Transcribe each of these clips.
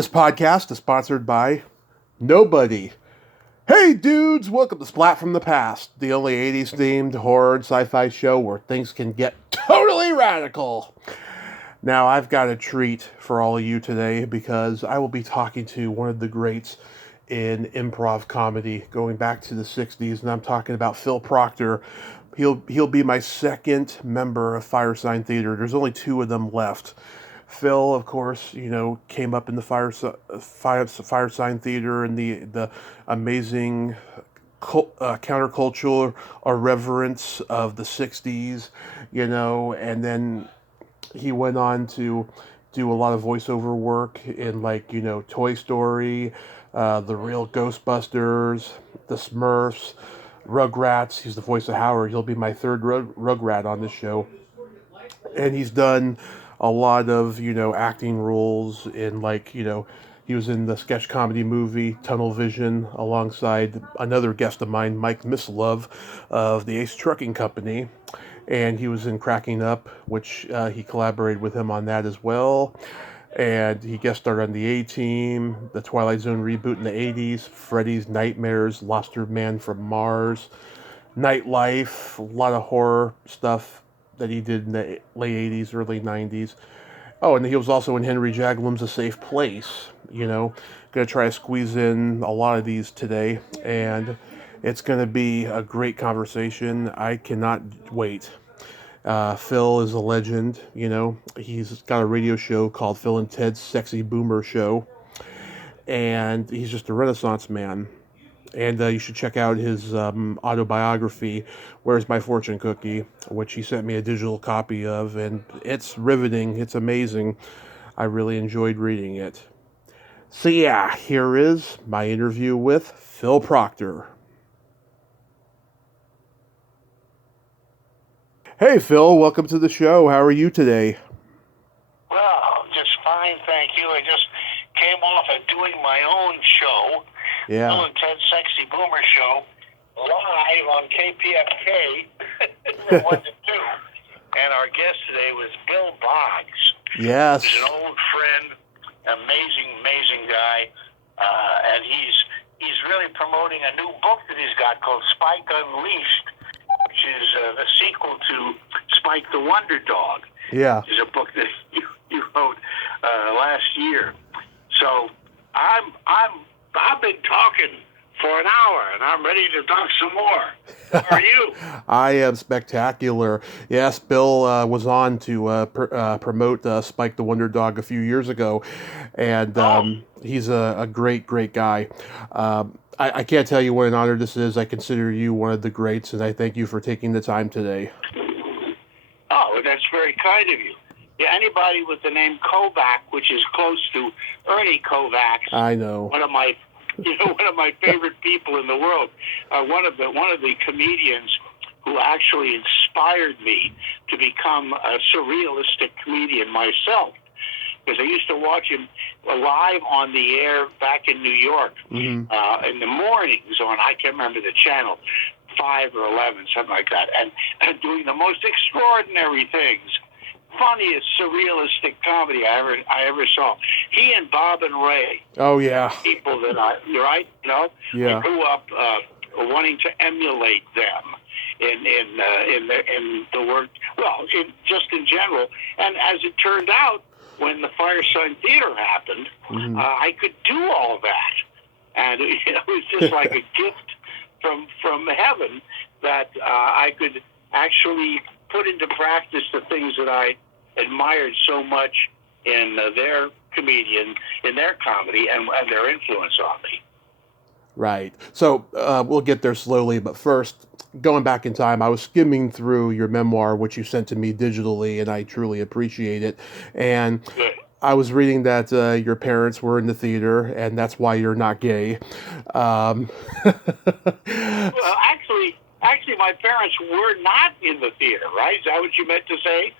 This podcast is sponsored by nobody. Hey dudes, welcome to Splat from the Past, the only 80s themed horror and sci-fi show where things can get totally radical. Now, I've got a treat for all of you today because I will be talking to one of the greats in improv comedy going back to the 60s, and I'm talking about Phil Proctor. He'll be my second member of Firesign Theater. There's only two of them left. Phil, of course, came up in the Firesign Theater and the amazing countercultural irreverence of the 60s, and then he went on to do a lot of voiceover work in Toy Story, the Real Ghostbusters, the Smurfs, Rugrats. He's the voice of Howard. He'll be my third Rugrat on this show. And he's done a lot of, acting roles in he was in the sketch comedy movie Tunnel Vision alongside another guest of mine, Mike Mislove of the Ace Trucking Company. And he was in Cracking Up, which he collaborated with him on that as well. And he guest starred on the A-Team, the Twilight Zone reboot in the 80s, Freddy's Nightmares, Lobster Man from Mars, Nightlife, a lot of horror stuff that he did in the late 80s, early 90s. Oh, and he was also in Henry Jaglom's A Safe Place, Going to try to squeeze in a lot of these today, and it's going to be a great conversation. I cannot wait. Phil is a legend, He's got a radio show called Phil and Ted's Sexy Boomer Show, and he's just a Renaissance man. And you should check out his autobiography, Where's My Fortune Cookie, which he sent me a digital copy of, and it's riveting. It's amazing. I really enjoyed reading it. So yeah, here is my interview with Phil Proctor. Hey Phil, welcome to the show. How are you today? Well, just fine, thank you. I just came off of doing my own show. Yeah. Phil and Ted's Sexy Boomer Show, live on KPFK from 1 to 2. And our guest today was Bill Boggs. Yes. He's an old friend, amazing guy. And he's really promoting a new book that he's got called Spike Unleashed, which is the sequel to Spike the Wonder Dog. Yeah. Which is a book that you wrote last year. So I've been talking for an hour, and I'm ready to talk some more. How are you? I am spectacular. Yes, Bill was on to promote Spike the Wonder Dog a few years ago, and he's a great guy. I can't tell you what an honor this is. I consider you one of the greats, and I thank you for taking the time today. Oh, that's very kind of you. Yeah, anybody with the name Kovac, which is close to Ernie Kovacs. I know. One of my favorite people in the world. One of the comedians who actually inspired me to become a surrealistic comedian myself. Because I used to watch him live on the air back in New York in the mornings on, I can't remember the channel, 5 or 11, something like that, and doing the most extraordinary things. Funniest surrealistic comedy I ever saw. He and Bob and Ray. Oh yeah. People that Yeah. I grew up wanting to emulate them in the work. Well, just in general. And as it turned out, when the Firesign Theater happened, I could do all that, and it was just like a gift from heaven that I could actually put into practice the things that I admired so much in their comedian, in their comedy, and their influence on me. Right. So we'll get there slowly, but first, going back in time, I was skimming through your memoir, which you sent to me digitally, and I truly appreciate it. And Good. I was reading that your parents were in the theater, and that's why you're not gay. Well, actually, my parents were not in the theater, right? Is that what you meant to say?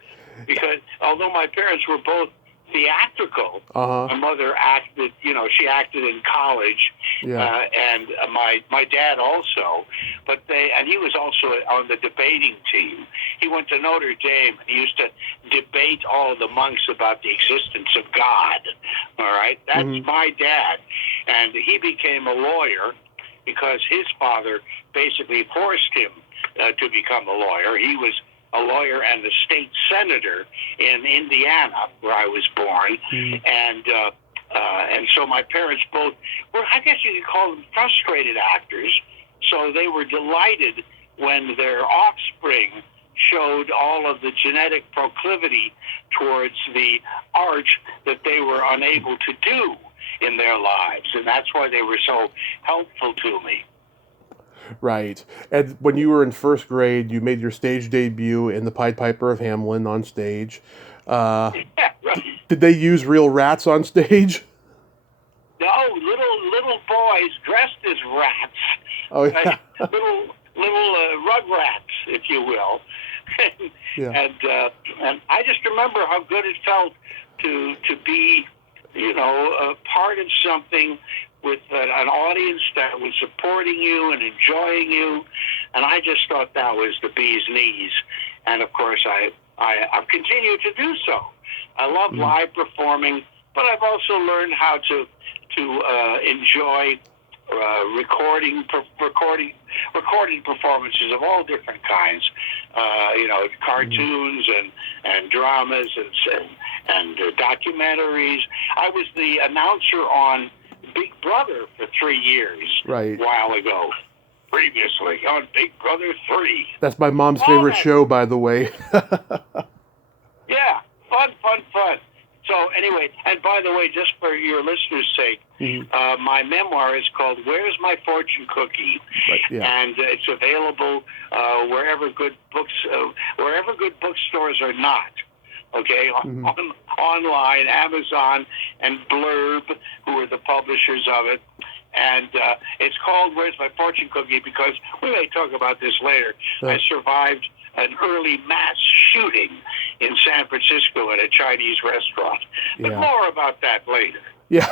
Because although my parents were both theatrical, my mother acted, she acted in college, and my dad also, and he was also on the debating team. He went to Notre Dame, and he used to debate all of the monks about the existence of God. All right, that's Mhm. my dad, and he became a lawyer because his father basically forced him to become a lawyer. He was a lawyer and a state senator in Indiana, where I was born, Mhm. and so my parents both were, I guess you could call them frustrated actors. So they were delighted when their offspring showed all of the genetic proclivity towards the art that they were unable to do in their lives, and that's why they were so helpful to me. Right. And when you were in first grade, you made your stage debut in The Pied Piper of Hamelin on stage. Uh, Yeah, right. did they use real rats on stage? No, little boys dressed as rats, Oh yeah. little rug rats, if you will, Yeah. and I just remember how good it felt to be, a part of something with an audience that was supporting you and enjoying you, and I just thought that was the bee's knees, and of course I've continued to do so. I love Mhm. live performing, but I've also learned how to enjoy recording performances of all different kinds. Cartoons and dramas and documentaries. I was the announcer on Big Brother for 3 years Right. a while ago. Previously on Big Brother 3. That's my mom's All favorite that, show, by the way. yeah, fun. So anyway, and by the way, just for your listeners' sake, Mhm. my memoir is called "Where's My Fortune Cookie," Right. Yeah. and it's available wherever good bookstores are not. Okay, Mhm. online, Amazon, and Blurb, who are the publishers of it. And it's called "Where's My Fortune Cookie" because we may talk about this later. I survived an early mass shooting in San Francisco at a Chinese restaurant. But Yeah. more about that later. Yeah.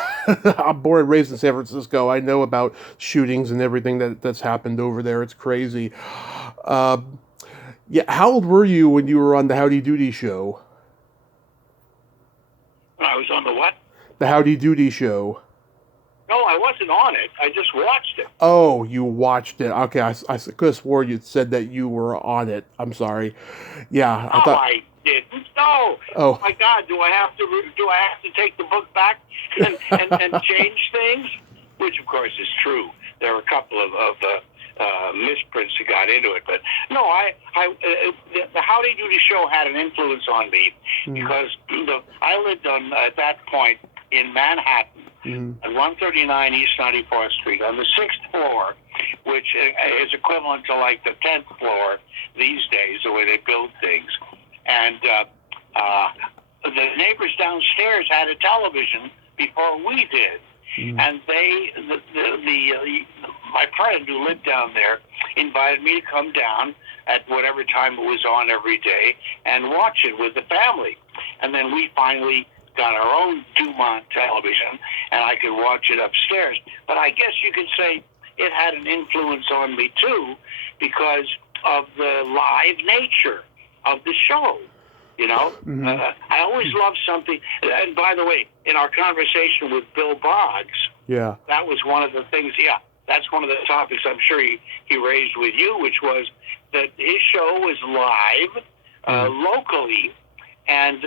I'm born and raised in San Francisco. I know about shootings and everything that's happened over there. It's crazy. Um, yeah. How old were you when you were on the Howdy Doody show? I was on the what? The Howdy Doody show. No, I wasn't on it. I just watched it. Oh, you watched it. Okay, I could have swore you said that you were on it. I'm sorry. Yeah, I Oh, thought. I didn't. No. Oh, My God, do I have to take the book back and change things? Which, of course, is true. There are a couple of misprints that got into it, but no, the Howdy Doody show had an influence on me because I lived at that point in Manhattan at 139 East 94th Street on the 6th floor, which is equivalent to like the 10th floor these days, the way they build things. And the neighbors downstairs had a television before we did. And my friend who lived down there invited me to come down at whatever time it was on every day and watch it with the family. And then we finally got our own Dumont television, and I could watch it upstairs. But I guess you could say it had an influence on me too, because of the live nature of the show. I always loved something. And by the way, in our conversation with Bill Boggs, yeah. that was one of the things. Yeah, that's one of the topics I'm sure he raised with you, which was that his show was live locally, and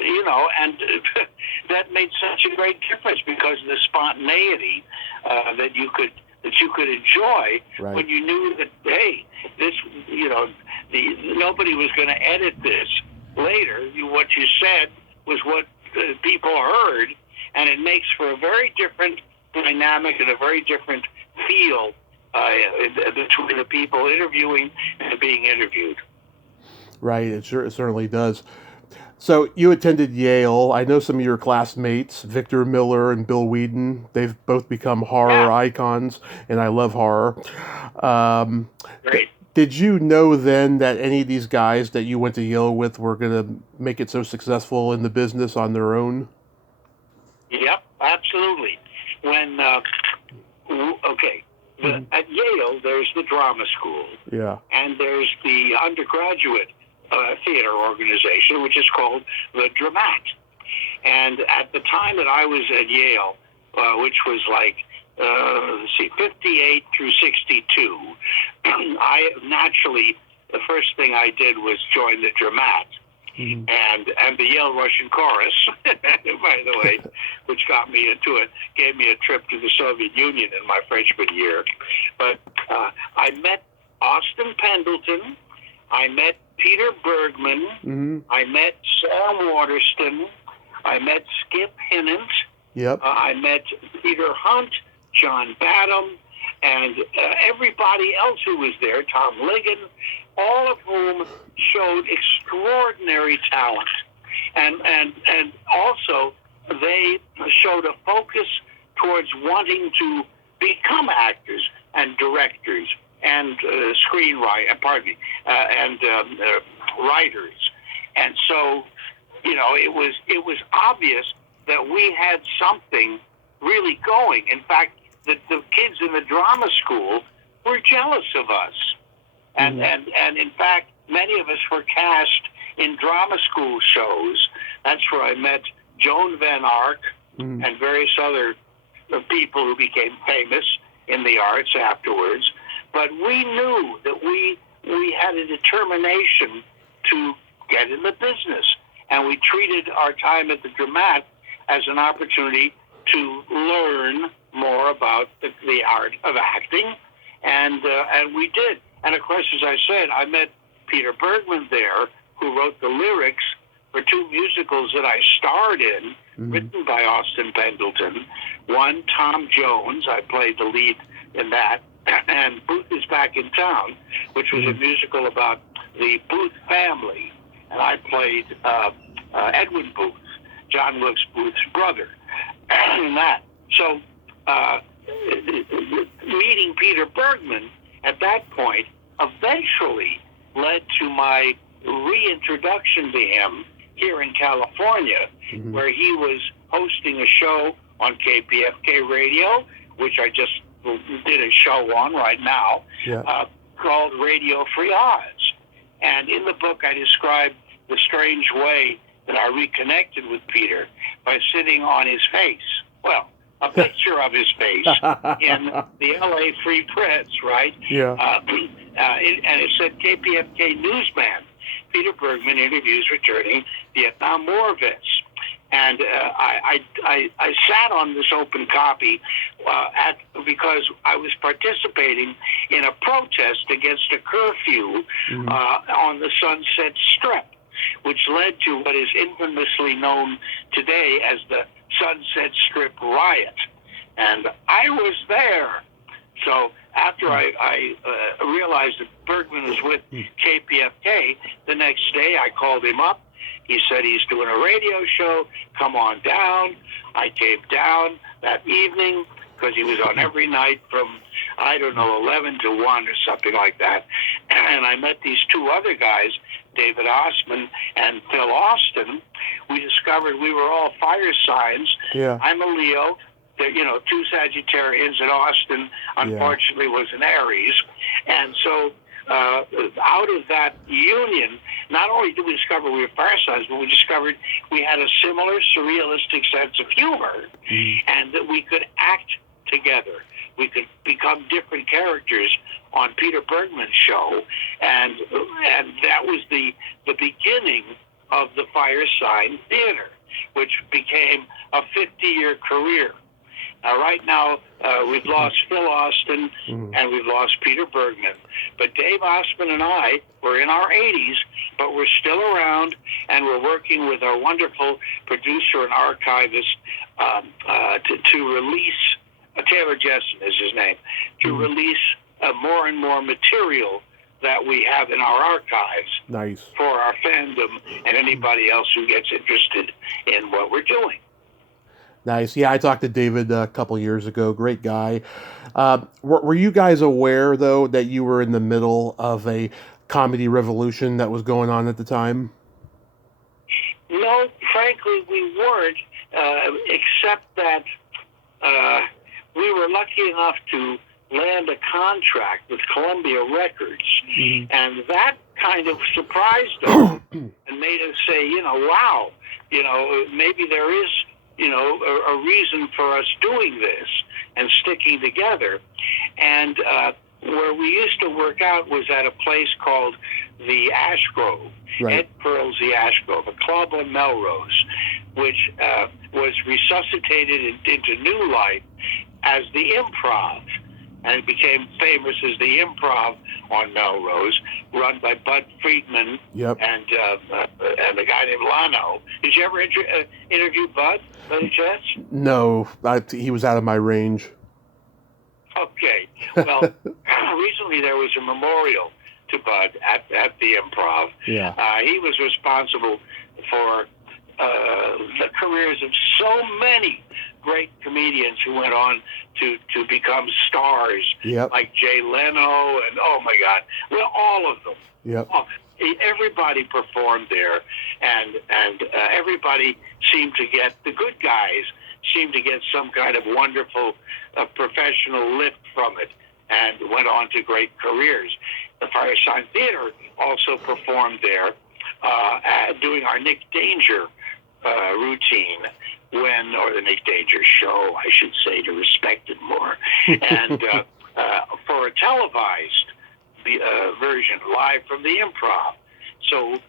that made such a great difference because of the spontaneity that you could enjoy when you knew that, hey, this, nobody was going to edit this later. What you said was what people heard, and it makes for a very different dynamic and a very different feel between the people interviewing and being interviewed. Right, it certainly does. So you attended Yale. I know some of your classmates, Victor Miller and Bill Whedon. They've both become horror icons, and I love horror. Great. Did you know then that any of these guys that you went to Yale with were going to make it so successful in the business on their own? Yep, absolutely. When at Yale, there's the drama school, and there's the undergraduate theater organization, which is called the Dramat. And at the time that I was at Yale, which was like, 58 through 62, I naturally, the first thing I did was join the Dramat. Mm-hmm. and the Yale Russian Chorus, by the way, which got me into it, gave me a trip to the Soviet Union in my freshman year. But I met Austin Pendleton, I met Peter Bergman, mm-hmm. I met Sam Waterston, I met Skip Hinnant, yep. I met Peter Hunt, John Badham, and everybody else who was there, Tom Ligon, all of whom showed extraordinary talent. And also, they showed a focus towards wanting to become actors and directors and writers. And so, it was obvious that we had something really going. In fact, the kids in the drama school were jealous of us. And, mm-hmm. and in fact, many of us were cast in drama school shows. That's where I met Joan Van Ark, mm-hmm. and various other people who became famous in the arts afterwards. But we knew that we had a determination to get in the business. And we treated our time at the Dramat as an opportunity to learn more about the art of acting. And we did. And of course, as I said, I met Peter Bergman there, who wrote the lyrics for two musicals that I starred in, mm-hmm. written by Austin Pendleton. One, Tom Jones, I played the lead in that, and Booth is Back in Town, which was mm-hmm. a musical about the Booth family. And I played Edwin Booth, John Wilkes Booth's brother, in that. So meeting Peter Bergman at that point eventually led to my reintroduction to him here in California, mm-hmm. where he was hosting a show on KPFK radio, which I just did a show on right now, yeah. Called Radio Free Oz. And in the book, I described the strange way that I reconnected with Peter by sitting on his face. Well, a picture of his face in the LA Free Press, right? Yeah. And it said KPFK Newsman. Peter Bergman interviews returning Vietnam War vets. And I sat on this open copy because I was participating in a protest against a curfew mm-hmm. On the Sunset Strip, which led to what is infamously known today as the Sunset Strip riot. And I was there. So after I realized that Bergman was with KPFK, the next day I called him up. He said he's doing a radio show. Come on down. I came down that evening because he was on every night from, 11 to 1 or something like that. And I met these two other guys, David Osman and Phil Austin. We discovered we were all fire signs. Yeah. I'm a Leo. Two Sagittarians, and Austin, unfortunately, was an Aries. And so out of that union, not only did we discover we were fire signs, but we discovered we had a similar surrealistic sense of humor, and that we could act together. We could become different characters on Peter Bergman's show, and that was the beginning of the Fire Sign Theater, which became a 50-year career. Right now, we've lost Phil Austin and we've lost Peter Bergman. But Dave Osman and I were in our 80s, but we're still around, and we're working with our wonderful producer and archivist to release, Taylor Jessen is his name, to release more and more material that we have in our archives for our fandom and anybody else who gets interested in what we're doing. Nice. Yeah, I talked to David a couple years ago. Great guy. Were you guys aware, though, that you were in the middle of a comedy revolution that was going on at the time? No, frankly, we weren't, except that we were lucky enough to land a contract with Columbia Records, and that kind of surprised us and made us say, wow, maybe there is, a reason for us doing this and sticking together. And where we used to work out was at a place called the Ash Grove, Right. Ed Pearl's the Ash Grove, a club on Melrose, which was resuscitated into new life as the Improv. And it became famous as the Improv on Melrose, run by Bud Friedman. Yep. and a guy named Lano. Did you ever interview Bud, by any chance? No, he was out of my range. Okay. Well, recently there was a memorial to Bud at the Improv. Yeah. He was responsible for the careers of so many great comedians who went on to become stars, Yep. like Jay Leno and, oh my God, well, all of them. Yep. Everybody performed there, and everybody seemed to get, the good guys seemed to get some kind of wonderful professional lift from it and went on to great careers. The Firesign Theater also performed there, doing our Nick Danger routine, or the Nick Danger show, I should say, to respect it more, and for a televised version live from the Improv. So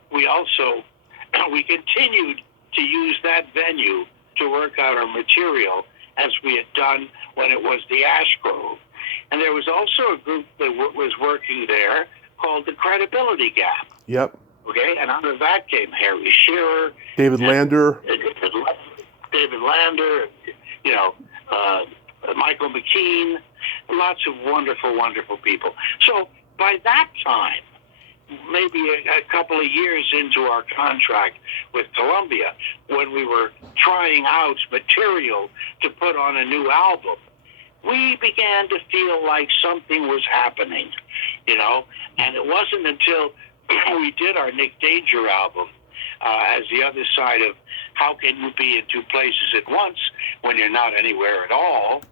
we continued to use that venue to work out our material as we had done when it was the Ash Grove. And there was also a group that was working there called the Credibility Gap. Yep. Okay, and out of that came Harry Shearer, David Lander, Michael McKean, lots of wonderful, wonderful people. So by that time, maybe a couple of years into our contract with Columbia, when we were trying out material to put on a new album, we began to feel like something was happening, and it wasn't until we did our Nick Danger album as the other side of how can you be in two places at once when you're not anywhere at all,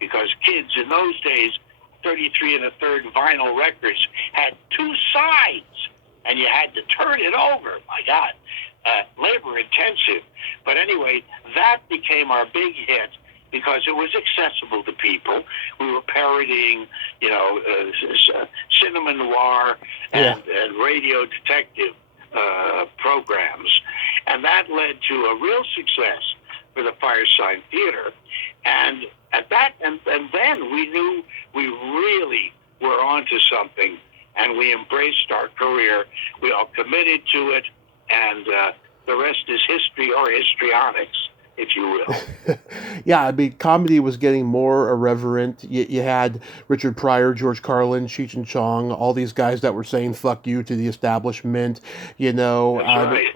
because kids in those days, 33 1/3 vinyl records had two sides, and you had to turn it over. My God, labor intensive. But anyway, that became our big hit because it was accessible to people. We were parodying, cinema noir and radio detective programs, and that led to a real success for the Firesign Theater. And at that, and then we knew we really were onto something, and we embraced our career. We all committed to it, and the rest is history, or histrionics, if you will. Yeah, I mean, comedy was getting more irreverent. You had Richard Pryor, George Carlin, Cheech and Chong, all these guys that were saying "fuck you" to the establishment. That's right.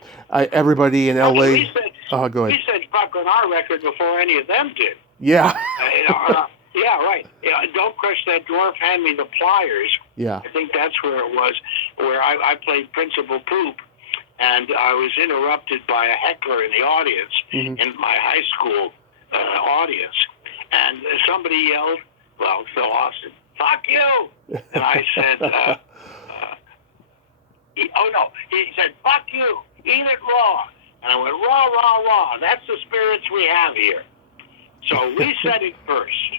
Everybody in L.A. Go ahead. We said "fuck" on our record before any of them did. Yeah. Yeah, right. Don't crush that dwarf. Hand me the pliers. Yeah. I think that's where it was, where I played Principal Poop. And I was interrupted by a heckler in the audience, in my high school audience. And somebody yelled, Phil Austin, "Fuck you!" And I said, he said, "Fuck you, eat it raw." And I went, "Raw, raw, raw. That's the spirits we have here." So we said it first.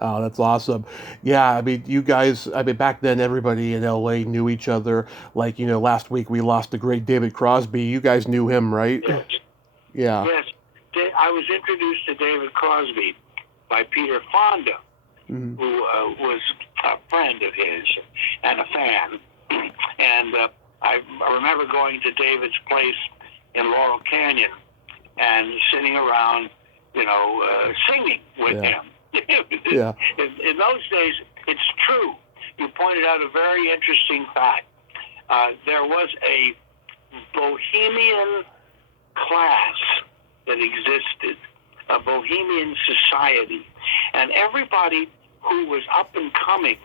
Oh, that's awesome. Yeah, I mean, you guys, back then everybody in LA knew each other. Like, last week we lost the great David Crosby. You guys knew him, right? Yes. Yeah. Yes. I was introduced to David Crosby by Peter Fonda, who was a friend of his and a fan. And I remember going to David's place in Laurel Canyon and sitting around, singing with him. Yeah. In those days, it's true. You pointed out a very interesting fact. There was a bohemian class that existed, a bohemian society, and everybody who was up and coming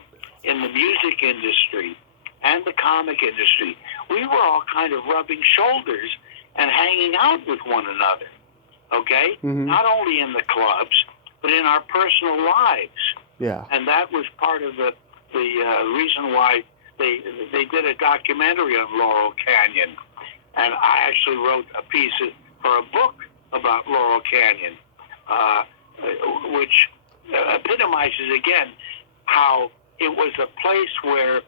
in the music industry and the comic industry, we were all kind of rubbing shoulders and hanging out with one another, okay? Not only in the clubs, but in our personal lives. Yeah. And that was part of the reason why they did a documentary on Laurel Canyon. And I actually wrote a piece or a book about Laurel Canyon, which epitomizes again how it was a place where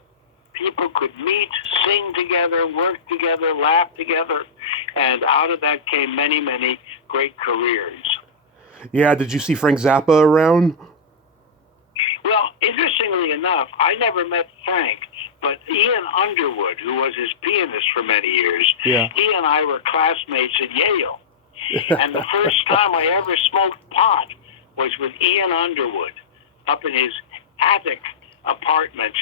people could meet, sing together, work together, laugh together, and out of that came many, many great careers. Yeah, did you see Frank Zappa around? Well, interestingly enough, I never met Frank, but Ian Underwood, who was his pianist for many years, Yeah. he and I were classmates at Yale. And the first time I ever smoked pot was with Ian Underwood up in his attic apartment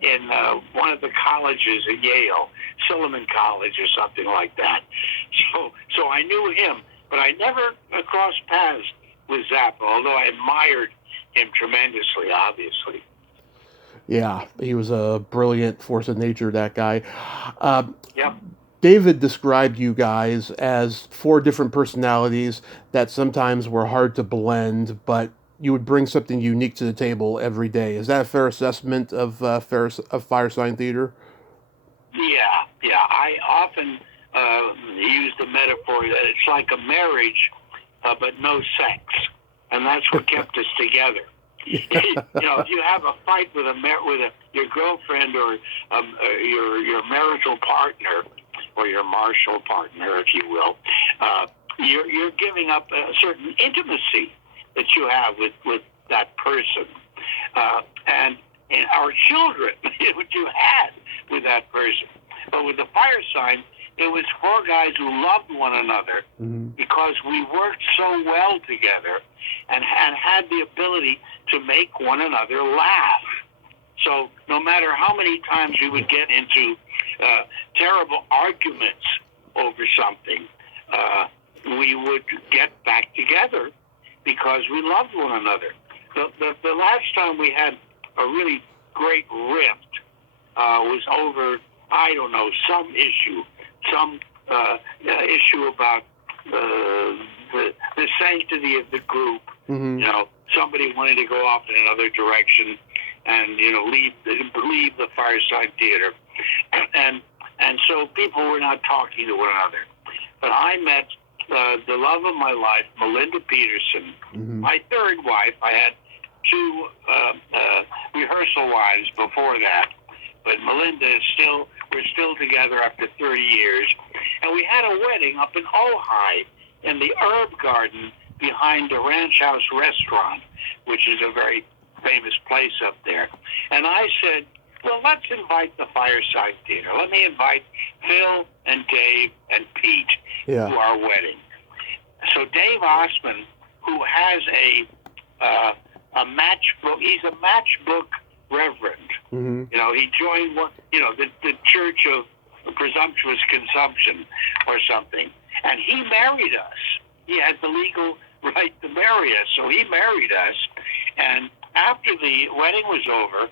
in one of the colleges at Yale, Silliman College or something like that. So I knew him, but I never crossed paths with Zappa, although I admired him tremendously, obviously. Yeah, he was a brilliant force of nature, that guy. Yep. David described you guys as four different personalities that sometimes were hard to blend, but you would bring something unique to the table every day. Is that a fair assessment of Fire Sign Theater? Yeah. I often use the metaphor that it's like a marriage, but no sex, and that's what kept us together. If you have a fight with your girlfriend or your marital partner or your martial partner, if you will, you're giving up a certain intimacy that you have with that person, and our children, what you had with that person. But with the Fire Sign, it was four guys who loved one another because we worked so well together and had the ability to make one another laugh. So no matter how many times we would get into terrible arguments over something, we would get back together because we loved one another. The last time we had a really great rift was over, I don't know, some issue about the sanctity of the group. Somebody wanted to go off in another direction and leave the Fireside Theater, and so people were not talking to one another. But I met the love of my life, Melinda Peterson, my third wife. I had two rehearsal wives before that, but Melinda we're still together after 30 years, and we had a wedding up in Ojai in the herb garden behind the Ranch House Restaurant, which is a very famous place up there. And I said, well, let's invite the Fireside Theater. Let me invite Phil and Dave and Pete to our wedding. So Dave Osman, who has a matchbook, he's a matchbook reverend. He joined the Church of Presumptuous Consumption or something, and he married us. He had the legal right to marry us, so he married us. And after the wedding was over,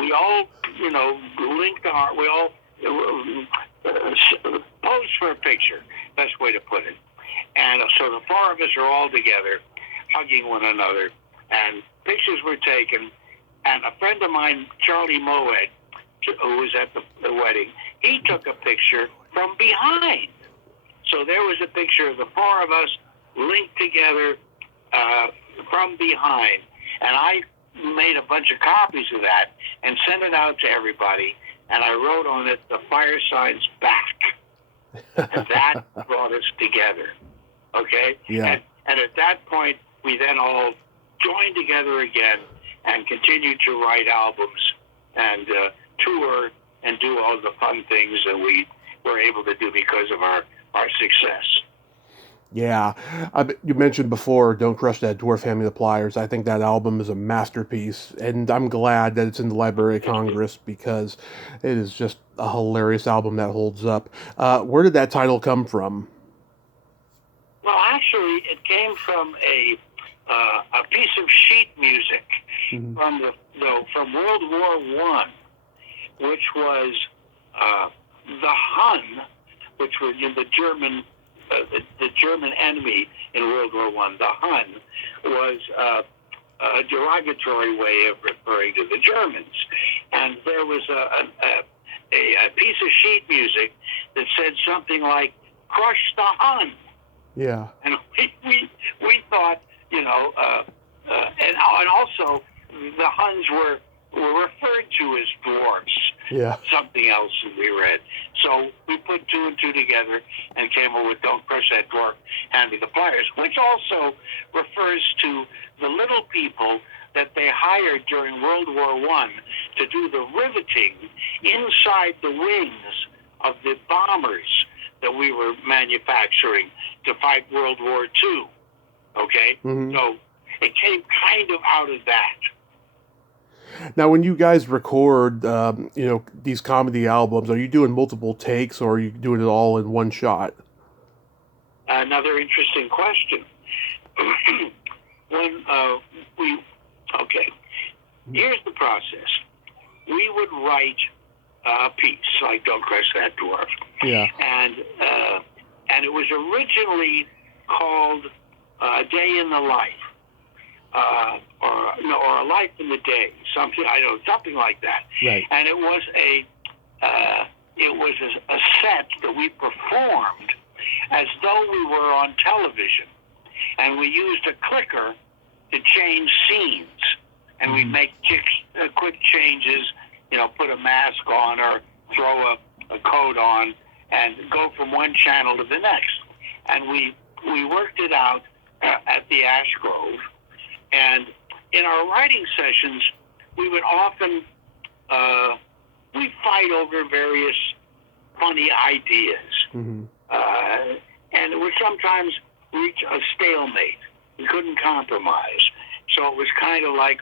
we all, linked we all posed for a picture, best way to put it. And so the four of us are all together, hugging one another, and pictures were taken. And a friend of mine, Charlie Moed, who was at the wedding, he took a picture from behind. So there was a picture of the four of us linked together from behind. And I made a bunch of copies of that and sent it out to everybody. And I wrote on it, "The Fireside's back." And that brought us together. Okay? Yeah. And at that point, we then all joined together again and continued to write albums and tour and do all the fun things that we were able to do because of our success. Yeah. You mentioned before, Don't Crush That Dwarf, Hand Me the Pliers. I think that album is a masterpiece, and I'm glad that it's in the Library of Congress because it is just a hilarious album that holds up. Where did that title come from? Well, actually, it came from a piece of sheet music from World War I, which was the Hun, which was the German enemy in World War I. The Hun was a derogatory way of referring to the Germans, and there was a piece of sheet music that said something like, Crush the Hun. Yeah. And we thought, and also the Huns were referred to as dwarfs. Yeah. Something else that we read. So we put two and two together and came up with "Don't Crush That Dwarf, Hand Me the Pliers," which also refers to the little people that they hired during World War I to do the riveting inside the wings of the bombers that we were manufacturing to fight World War II. Okay? Mm-hmm. So it came kind of out of that. Now, when you guys record, these comedy albums, are you doing multiple takes or are you doing it all in one shot? Another interesting question. Here's the process. We would write a piece like "Don't Crush That Dwarf," Yeah. and it was originally called "A Day in the Life," or "A Life in the Day," something like that. Right. And it was a set that we performed as though we were on television, and we used a clicker to change scenes, and we'd make quick changes, put a mask on or throw a coat on and go from one channel to the next. And we worked it out at the Ash Grove. And in our writing sessions, we would often we'd fight over various funny ideas. Mm-hmm. And it would sometimes reach a stalemate. We couldn't compromise. So it was kind of like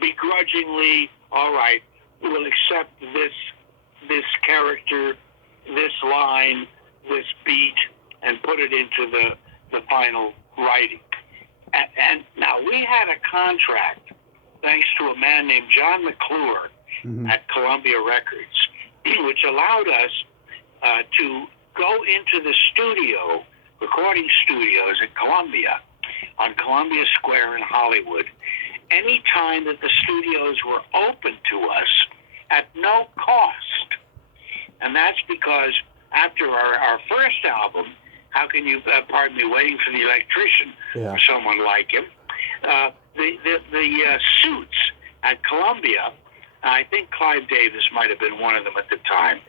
begrudgingly, all right, we'll accept this character, this line, this beat, and put it into the final writing. And now we had a contract, thanks to a man named John McClure at Columbia Records, which allowed us to go into the recording studios at Columbia, on Columbia Square in Hollywood, any time that the studios were open to us at no cost. And that's because after our first album, How Can You, pardon me, Waiting for the Electrician, or someone like him, the suits at Columbia, I think Clive Davis might have been one of them at the time,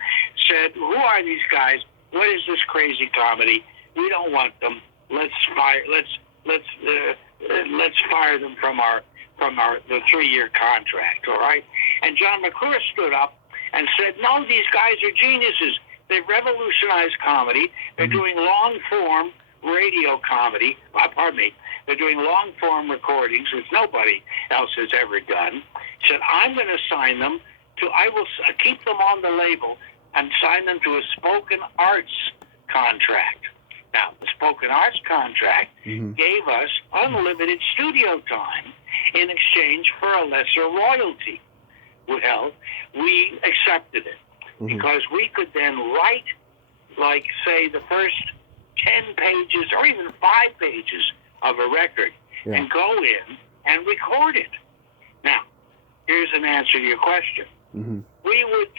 said, "Who are these guys? What is this crazy comedy? We don't want them. Let's fire them from the 3-year contract." All right. And John McClure stood up and said, "No, these guys are geniuses. They've revolutionized comedy. They're doing long-form radio comedy. They're doing long-form recordings, which nobody else has ever done." He said, "I'm going to sign them I will keep them on the label and sign them to a spoken arts contract." Now, the spoken arts contract gave us unlimited studio time in exchange for a lesser royalty. Well, we accepted it because we could then write, like, say, the first 10 pages or even 5 pages of a record and go in and record it. Now, here's an answer to your question. We would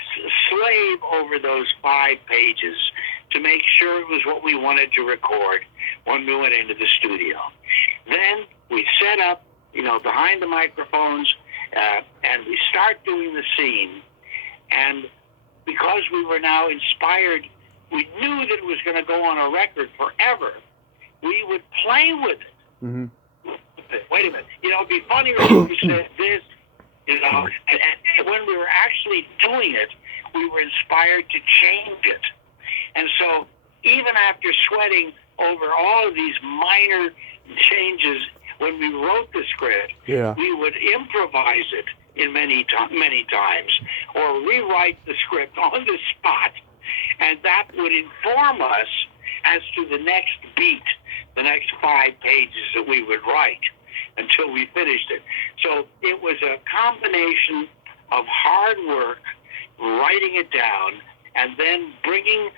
slave over those 5 pages to make sure it was what we wanted to record when we went into the studio. Then we set up, behind the microphones, and we start doing the scene. And because we were now inspired, we knew that it was going to go on a record forever. We would play with it. Wait a minute. It'd be funny if you said this, and when we were actually doing it, we were inspired to change it. And so even after sweating over all of these minor changes when we wrote the script, we would improvise it in many times, or rewrite the script on the spot, and that would inform us as to the next beat, the next 5 pages that we would write until we finished it. So it was a combination of hard work, writing it down, and then bringing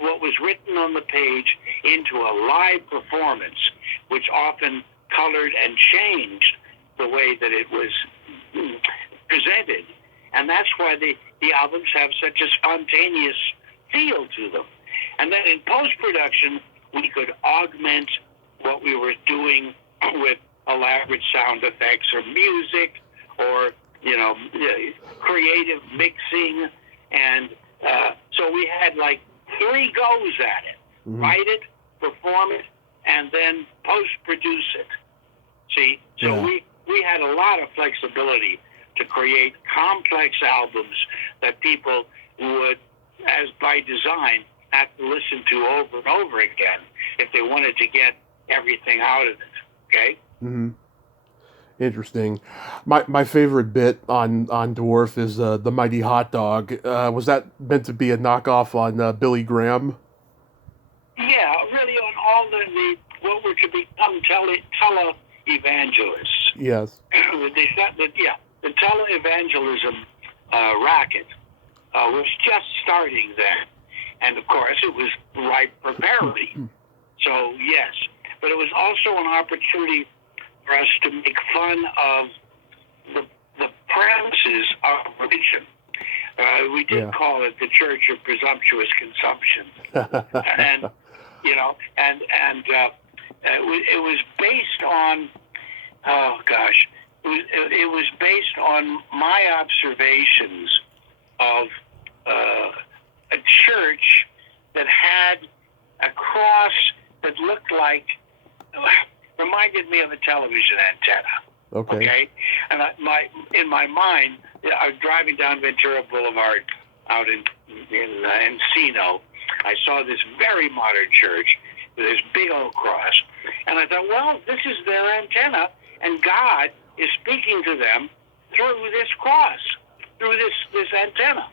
what was written on the page into a live performance, which often colored and changed the way that it was presented. And that's why the albums have such a spontaneous feel to them. And then in post-production, we could augment what we were doing with elaborate sound effects or music or, creative mixing. And so we had like 3 goes at it. Mm-hmm. Write it, perform it, and then post-produce it. See? So we had a lot of flexibility to create complex albums that people would, as by design, have to listen to over and over again if they wanted to get everything out of it. Okay? Mm-hmm. Interesting. My favorite bit on Dwarf is the Mighty Hot Dog. Was that meant to be a knockoff on Billy Graham? Yeah, really on all the what were to become tele-evangelists. Yes. The tele-evangelism racket was just starting then. And of course, it was ripe for parody. So, yes. But it was also an opportunity for us to make fun of the premises of religion. We did call it the Church of Presumptuous Consumption. And, it was based on, it was based on my observations of a church that had a cross that looked like, reminded me of a television antenna. Okay? And in my mind, I was driving down Ventura Boulevard out in Encino. I saw this very modern church with this big old cross. And I thought, well, this is their antenna, and God is speaking to them through this cross, through this antenna.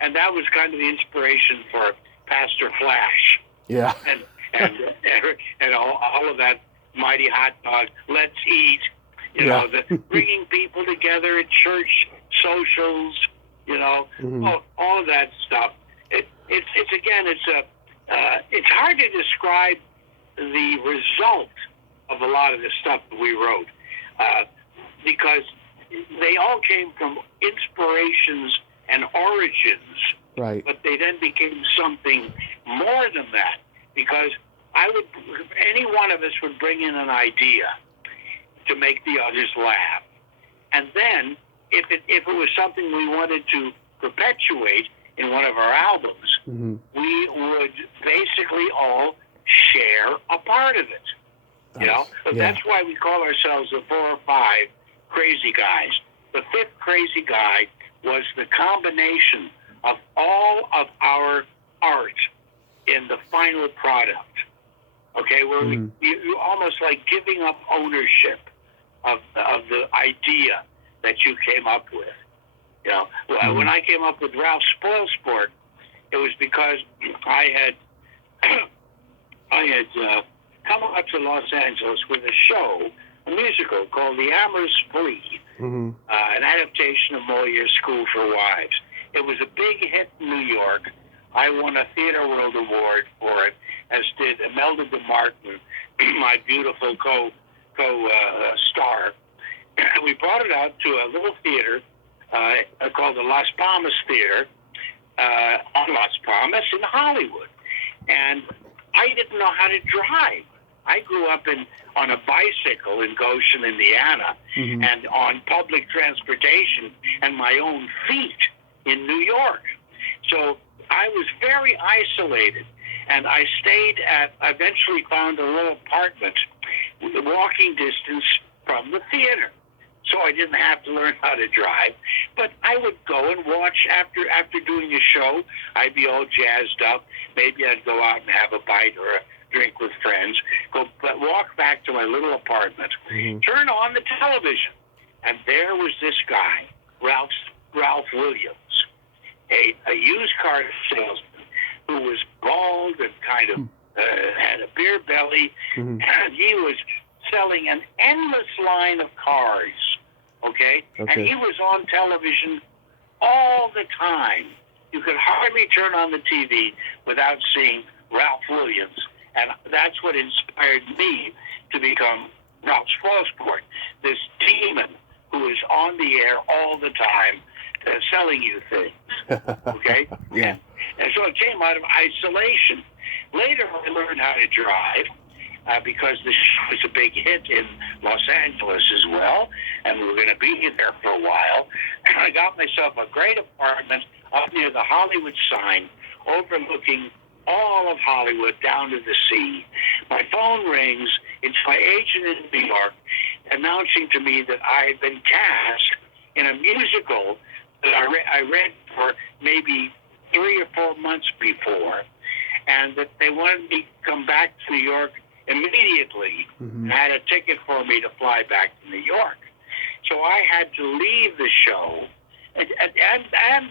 And that was kind of the inspiration for Pastor Flash. Yeah. And all of that Mighty Hot Dog, let's eat, the bringing people together at church socials, all of that stuff. It's hard to describe the result of a lot of the stuff that we wrote because they all came from inspirations and origins, right? But they then became something more than that because any one of us would bring in an idea to make the others laugh, and then if it was something we wanted to perpetuate in one of our albums, we would basically all share a part of it. Nice. That's why we call ourselves the 4 or 5 crazy guys. The 5th crazy guy was the combination of all of our art in the final product. Okay, where you almost like giving up ownership of the idea that you came up with. When I came up with Ralph Spoilsport, it was because I had come up to Los Angeles with a show, a musical called The Amorous Plea, an adaptation of Molière's School for Wives. It was a big hit in New York. I won a Theatre World Award for it, as did Imelda DeMartin, my beautiful co-star. We brought it out to a little theater called the Las Palmas Theater on Las Palmas in Hollywood. And I didn't know how to drive. I grew up on a bicycle in Goshen, Indiana, and on public transportation and my own feet in New York. So I was very isolated, and I eventually found a little apartment walking distance from the theater. So I didn't have to learn how to drive, but I would go and watch after doing a show. I'd be all jazzed up. Maybe I'd go out and have a bite or a drink with friends, walk back to my little apartment, turn on the television, and there was this guy, Ralph Williams, a used car salesman who was bald and kind of had a beer belly, and he was selling an endless line of cars, okay? And he was on television all the time. You could hardly turn on the TV without seeing Ralph Williams, and that's what inspired me to become Ralph Spoilsport, this demon who is on the air all the time selling you things, okay? Yeah. And so it came out of isolation. Later, I learned how to drive because this was a big hit in Los Angeles as well, and we were going to be there for a while. And I got myself a great apartment up near the Hollywood sign, overlooking all of Hollywood down to the sea. My phone rings. It's my agent in New York announcing to me that I had been cast in a musical that I read for maybe 3 or 4 months before, and that they wanted me to come back to New York immediately, and had a ticket for me to fly back to New York. So I had to leave the show and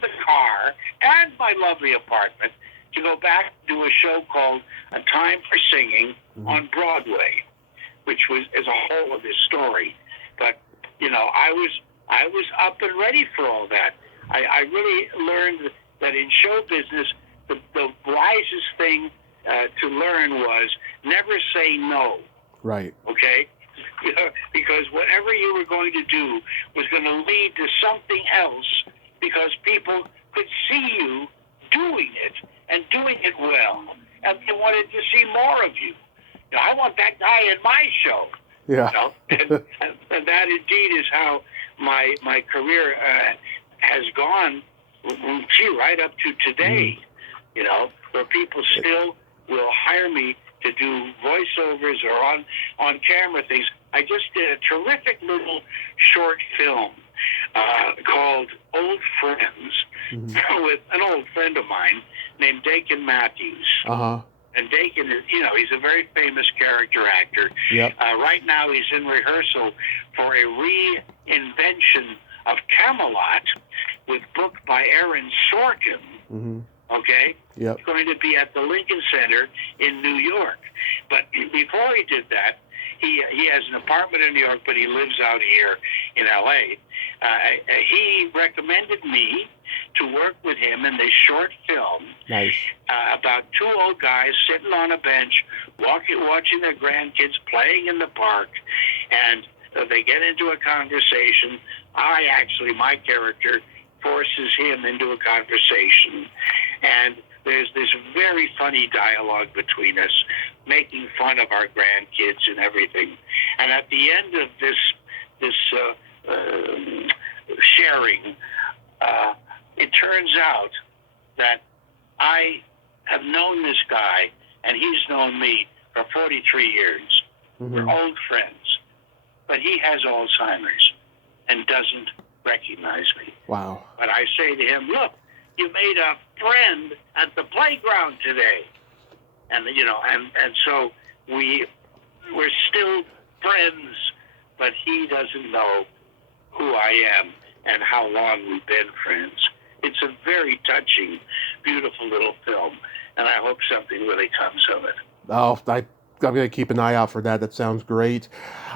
the car and my lovely apartment to go back to do a show called A Time for Singing on Broadway, which is a whole other story. But I was up and ready for all that. I really learned that in show business, the wisest thing to learn was never say no. Right. Okay? Because whatever you were going to do was going to lead to something else, because people could see you doing it and doing it well, and they wanted to see more of you. I want that guy in my show. Yeah. And that indeed is how my career has gone, right up to today. Where people still will hire me to do voiceovers or on camera things. I just did a terrific little short film called Old Friends with an old friend of mine named Dakin Matthews. And Dakin is, he's a very famous character actor. Yep. Right now he's in rehearsal for a reinvention of Camelot with book by Aaron Sorkin. Okay? Yep. It's going to be at the Lincoln Center in New York. But before he did that, he has an apartment in New York, but he lives out here in L.A. He recommended me to work with him in this short film. Nice. About 2 old guys sitting on a bench, watching their grandkids playing in the park, and they get into a conversation. My character forces him into a conversation, and there's this very funny dialogue between us, making fun of our grandkids and everything. And at the end of this sharing, it turns out that I have known this guy, and he's known me for 43 years. We're old friends, but he has Alzheimer's and doesn't recognize me. Wow. But I say to him, look, you made a friend at the playground today. And, and so we're still friends, but he doesn't know who I am and how long we've been friends. It's a very touching, beautiful little film, and I hope something really comes of it. Oh, I'm going to keep an eye out for that. That sounds great.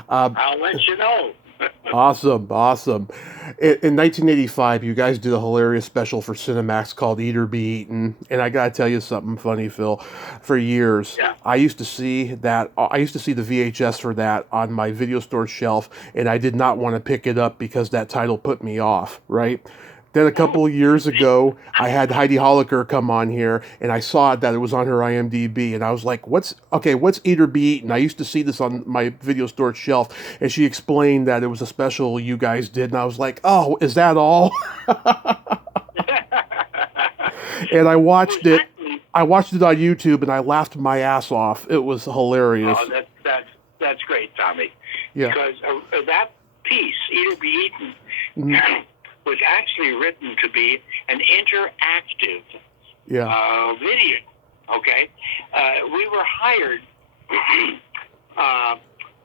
I'll let you know. Awesome. In 1985, you guys did a hilarious special for Cinemax called Eat or Be Eaten, and I gotta tell you something funny, Phil. For years, I used to see the VHS for that on my video store shelf, and I did not want to pick it up because that title put me off, right? Then a couple of years ago, I had Heidi Holliker come on here, and I saw that it was on her IMDb, and I was like, what's Eat or Be Eaten? I used to see this on my video store shelf, and she explained that it was a special you guys did, and I was like, oh, is that all? And I watched it. I watched it on YouTube, and I laughed my ass off. It was hilarious. Oh, that's great, Tommy. Yeah. Because that piece, Eat or Be Eaten, was actually written to be an interactive video. Okay, we were hired. I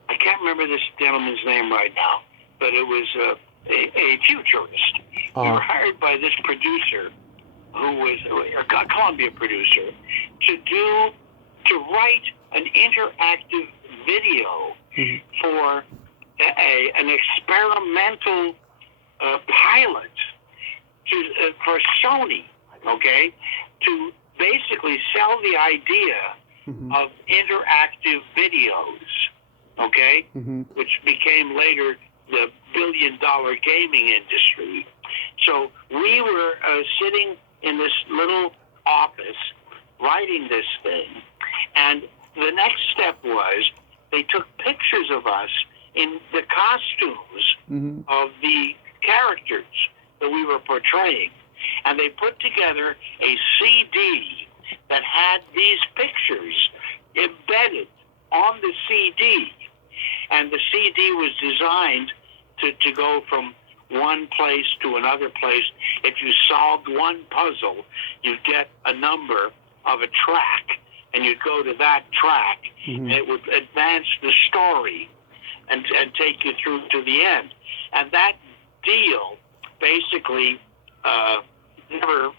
can't remember this gentleman's name right now, but it was a futurist. We were hired by this producer, who was a Columbia producer, to write an interactive video for an experimental pilot for Sony, okay, to basically sell the idea of interactive videos, okay, which became later the billion-dollar gaming industry. So we were sitting in this little office writing this thing, And the next step was they took pictures of us in the costumes Mm-hmm. of the characters that we were portraying. And they put together a CD that had these pictures embedded on the CD. And the CD was designed to go from one place to another place. If you solved one puzzle, you'd get a number of a track, and you'd go to that track, Mm-hmm. and it would advance the story and take you through to the end. And that deal basically never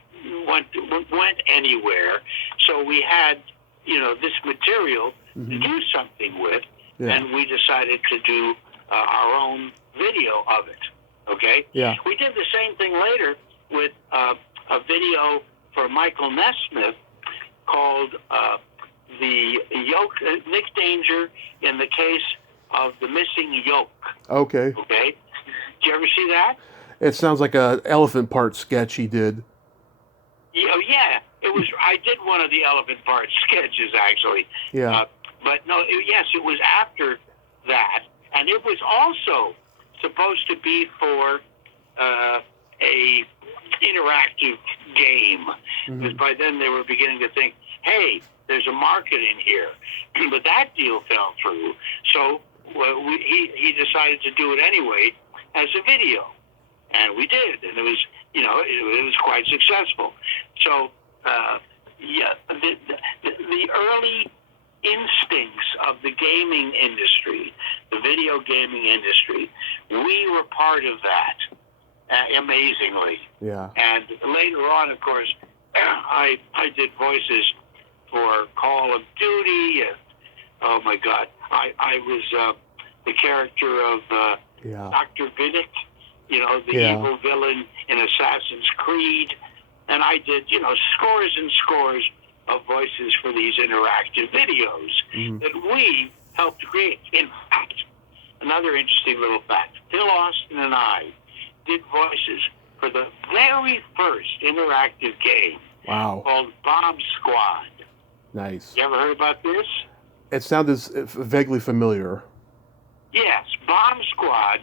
went anywhere. So we had, this material Mm-hmm. to do something with, Yeah. and we decided to do our own video of it. Okay? Yeah. We did the same thing later with a video for Michael Nesmith called The Yoke, Nick Danger in the Case of the Missing Yoke. Okay. Okay? Did you ever see that? It sounds like a elephant part sketch he did. Yeah. It was. I did one of the elephant part sketches, actually. Yeah. But no, yes, it was after that. And it was also supposed to be for a interactive game. Because by then they were beginning to think, hey, there's a market in here. But that deal fell through. So he decided to do it anyway as a video. And we did. And it was, it was quite successful. So, the early instincts of the gaming industry, the video gaming industry, we were part of that, amazingly. Yeah. And later on, of course, I did voices for Call of Duty, and oh my God, I was the character of Yeah. Dr. Vidic, the Yeah. evil villain in Assassin's Creed, and I did, scores and scores of voices for these interactive videos that we helped create. In fact, another interesting little fact, Phil Austin and I did voices for the very first interactive game Wow. called Bomb Squad. Nice. You ever heard about this? It sounded vaguely familiar. Yes, Bomb Squad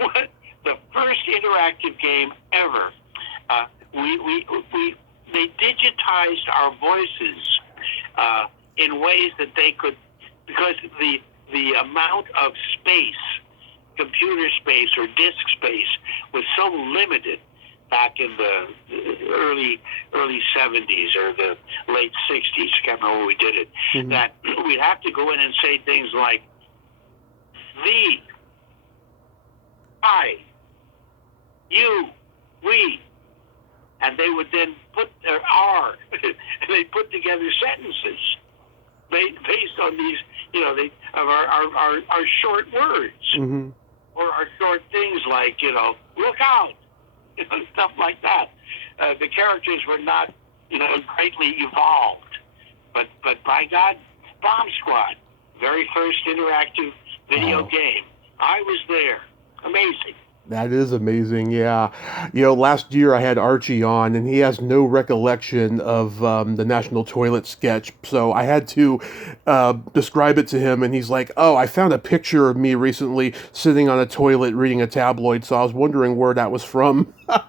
was the first interactive game ever. They digitized our voices in ways that they could, because the amount of space, computer space or disk space, was so limited back in the early 70s or the late 60s, I can't remember when we did it, that we'd have to go in and say things like, "the, I, you, we," and they would then put their R, and they put together sentences based on these, our short words, or our short things like, look out, stuff like that. The characters were not, greatly evolved, but by God, Bomb Squad, very first interactive video game. I was there. Amazing. That is amazing, yeah. Last year I had Archie on, and he has no recollection of the National Toilet sketch, so I had to describe it to him, and he's like, "Oh, I found a picture of me recently sitting on a toilet reading a tabloid, so I was wondering where that was from." Yeah,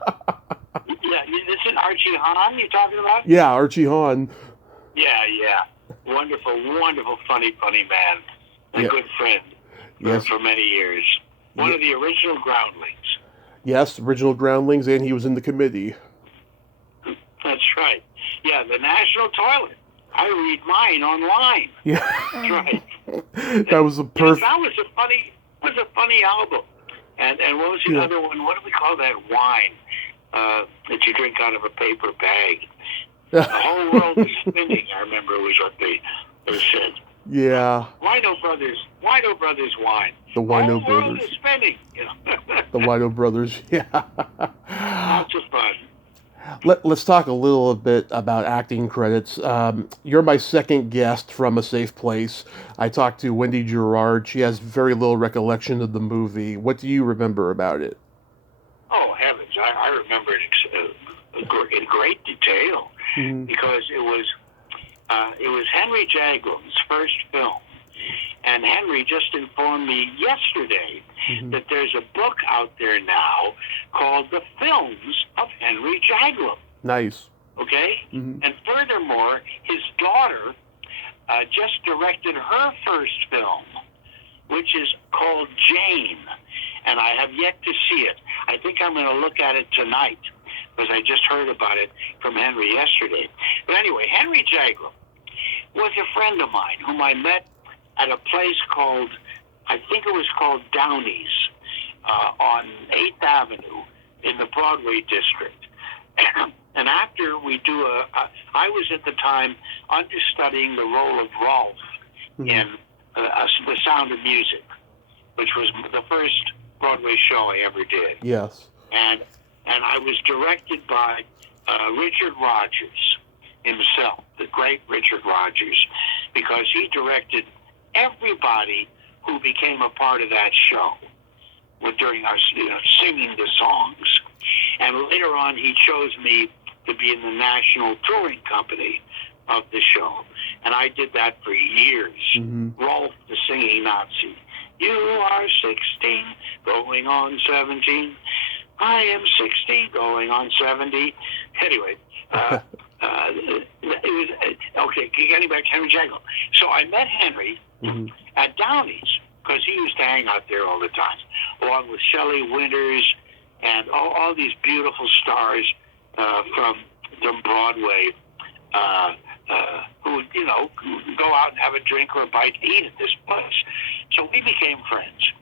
this is Archie Hahn you're talking about? Yeah, Archie Hahn. Yeah. Wonderful, funny man. A good friend for many years. One of the original Groundlings. Yes, original Groundlings, and he was in the committee. That's right. Yeah, the National Toilet. I read mine online. Yeah. That's right. That was a perfect... That was a funny album. And what was the other one? What do we call that wine that you drink out of a paper bag? The whole world is spinning, I remember was what they said. Yeah. Wino Brothers wine. The Wino whole world Brothers. is spinning. The Wino Brothers, yeah. Lots of fun. Let's talk a little bit about acting credits. You're my second guest from A Safe Place. I talked to Wendy Gerard. She has very little recollection of the movie. What do you remember about it? Oh, heavens. I remember it in great detail because it was It was Henry Jaglom's first film. And Henry just informed me yesterday that there's a book out there now called The Films of Henry Jaglom. Nice. Okay? And furthermore, his daughter just directed her first film, which is called Jane. And I have yet to see it. I think I'm going to look at it tonight because I just heard about it from Henry yesterday. But anyway, Henry Jaglom was a friend of mine whom I met at a place called, I think it was called Downey's on 8th Avenue in the Broadway district. And after we do I was at the time understudying the role of Rolf in The Sound of Music, which was the first Broadway show I ever did. Yes. And I was directed by Richard Rodgers himself, the great Richard Rodgers, because he directed everybody who became a part of that show during our singing the songs. And later on, he chose me to be in the national touring company of the show. And I did that for years. Rolf, the singing Nazi. You are 16, going on 17. I am 60, going on 70. Anyway, it was, okay, getting back to Henry Jaglom. So I met Henry at Downey's because he used to hang out there all the time, along with Shelley Winters and all these beautiful stars from Broadway who would, go out and have a drink or a bite to eat at this place. So we became friends.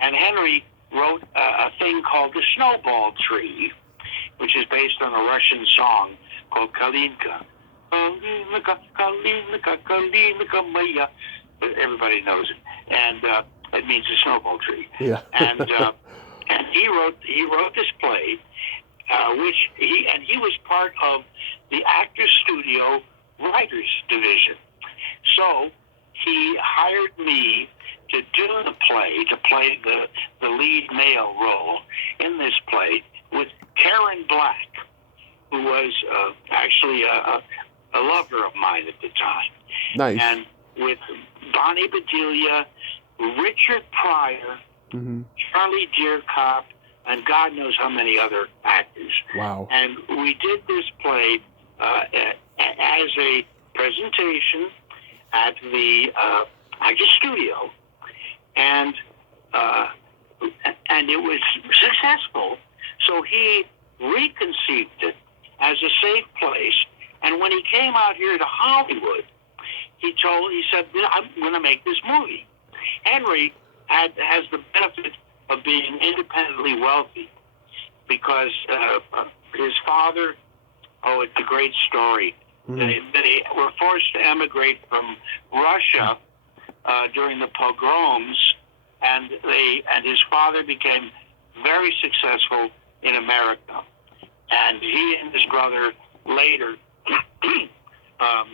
And Henry wrote a thing called The Snowball Tree, which is based on a Russian song called Kalinka. Kalinka, Kalinka, Kalinka, Maya. Everybody knows it. And it means a snowball tree. Yeah. And he wrote this play, which he was part of the Actors Studio Writers Division. So he hired me to do the play, to play the lead male role in this play with Karen Black, who was actually a lover of mine at the time. Nice. And with Bonnie Bedelia, Richard Pryor, Charlie Deercop, and God knows how many other actors. Wow. And we did this play as a presentation at the Actors Studio, and it was successful. So he reconceived it as a safe place. And when he came out here to Hollywood, he said, I'm going to make this movie. Henry has the benefit of being independently wealthy because his father, it's a great story. They were forced to emigrate from Russia during the pogroms, and his father became very successful in America. And he and his brother later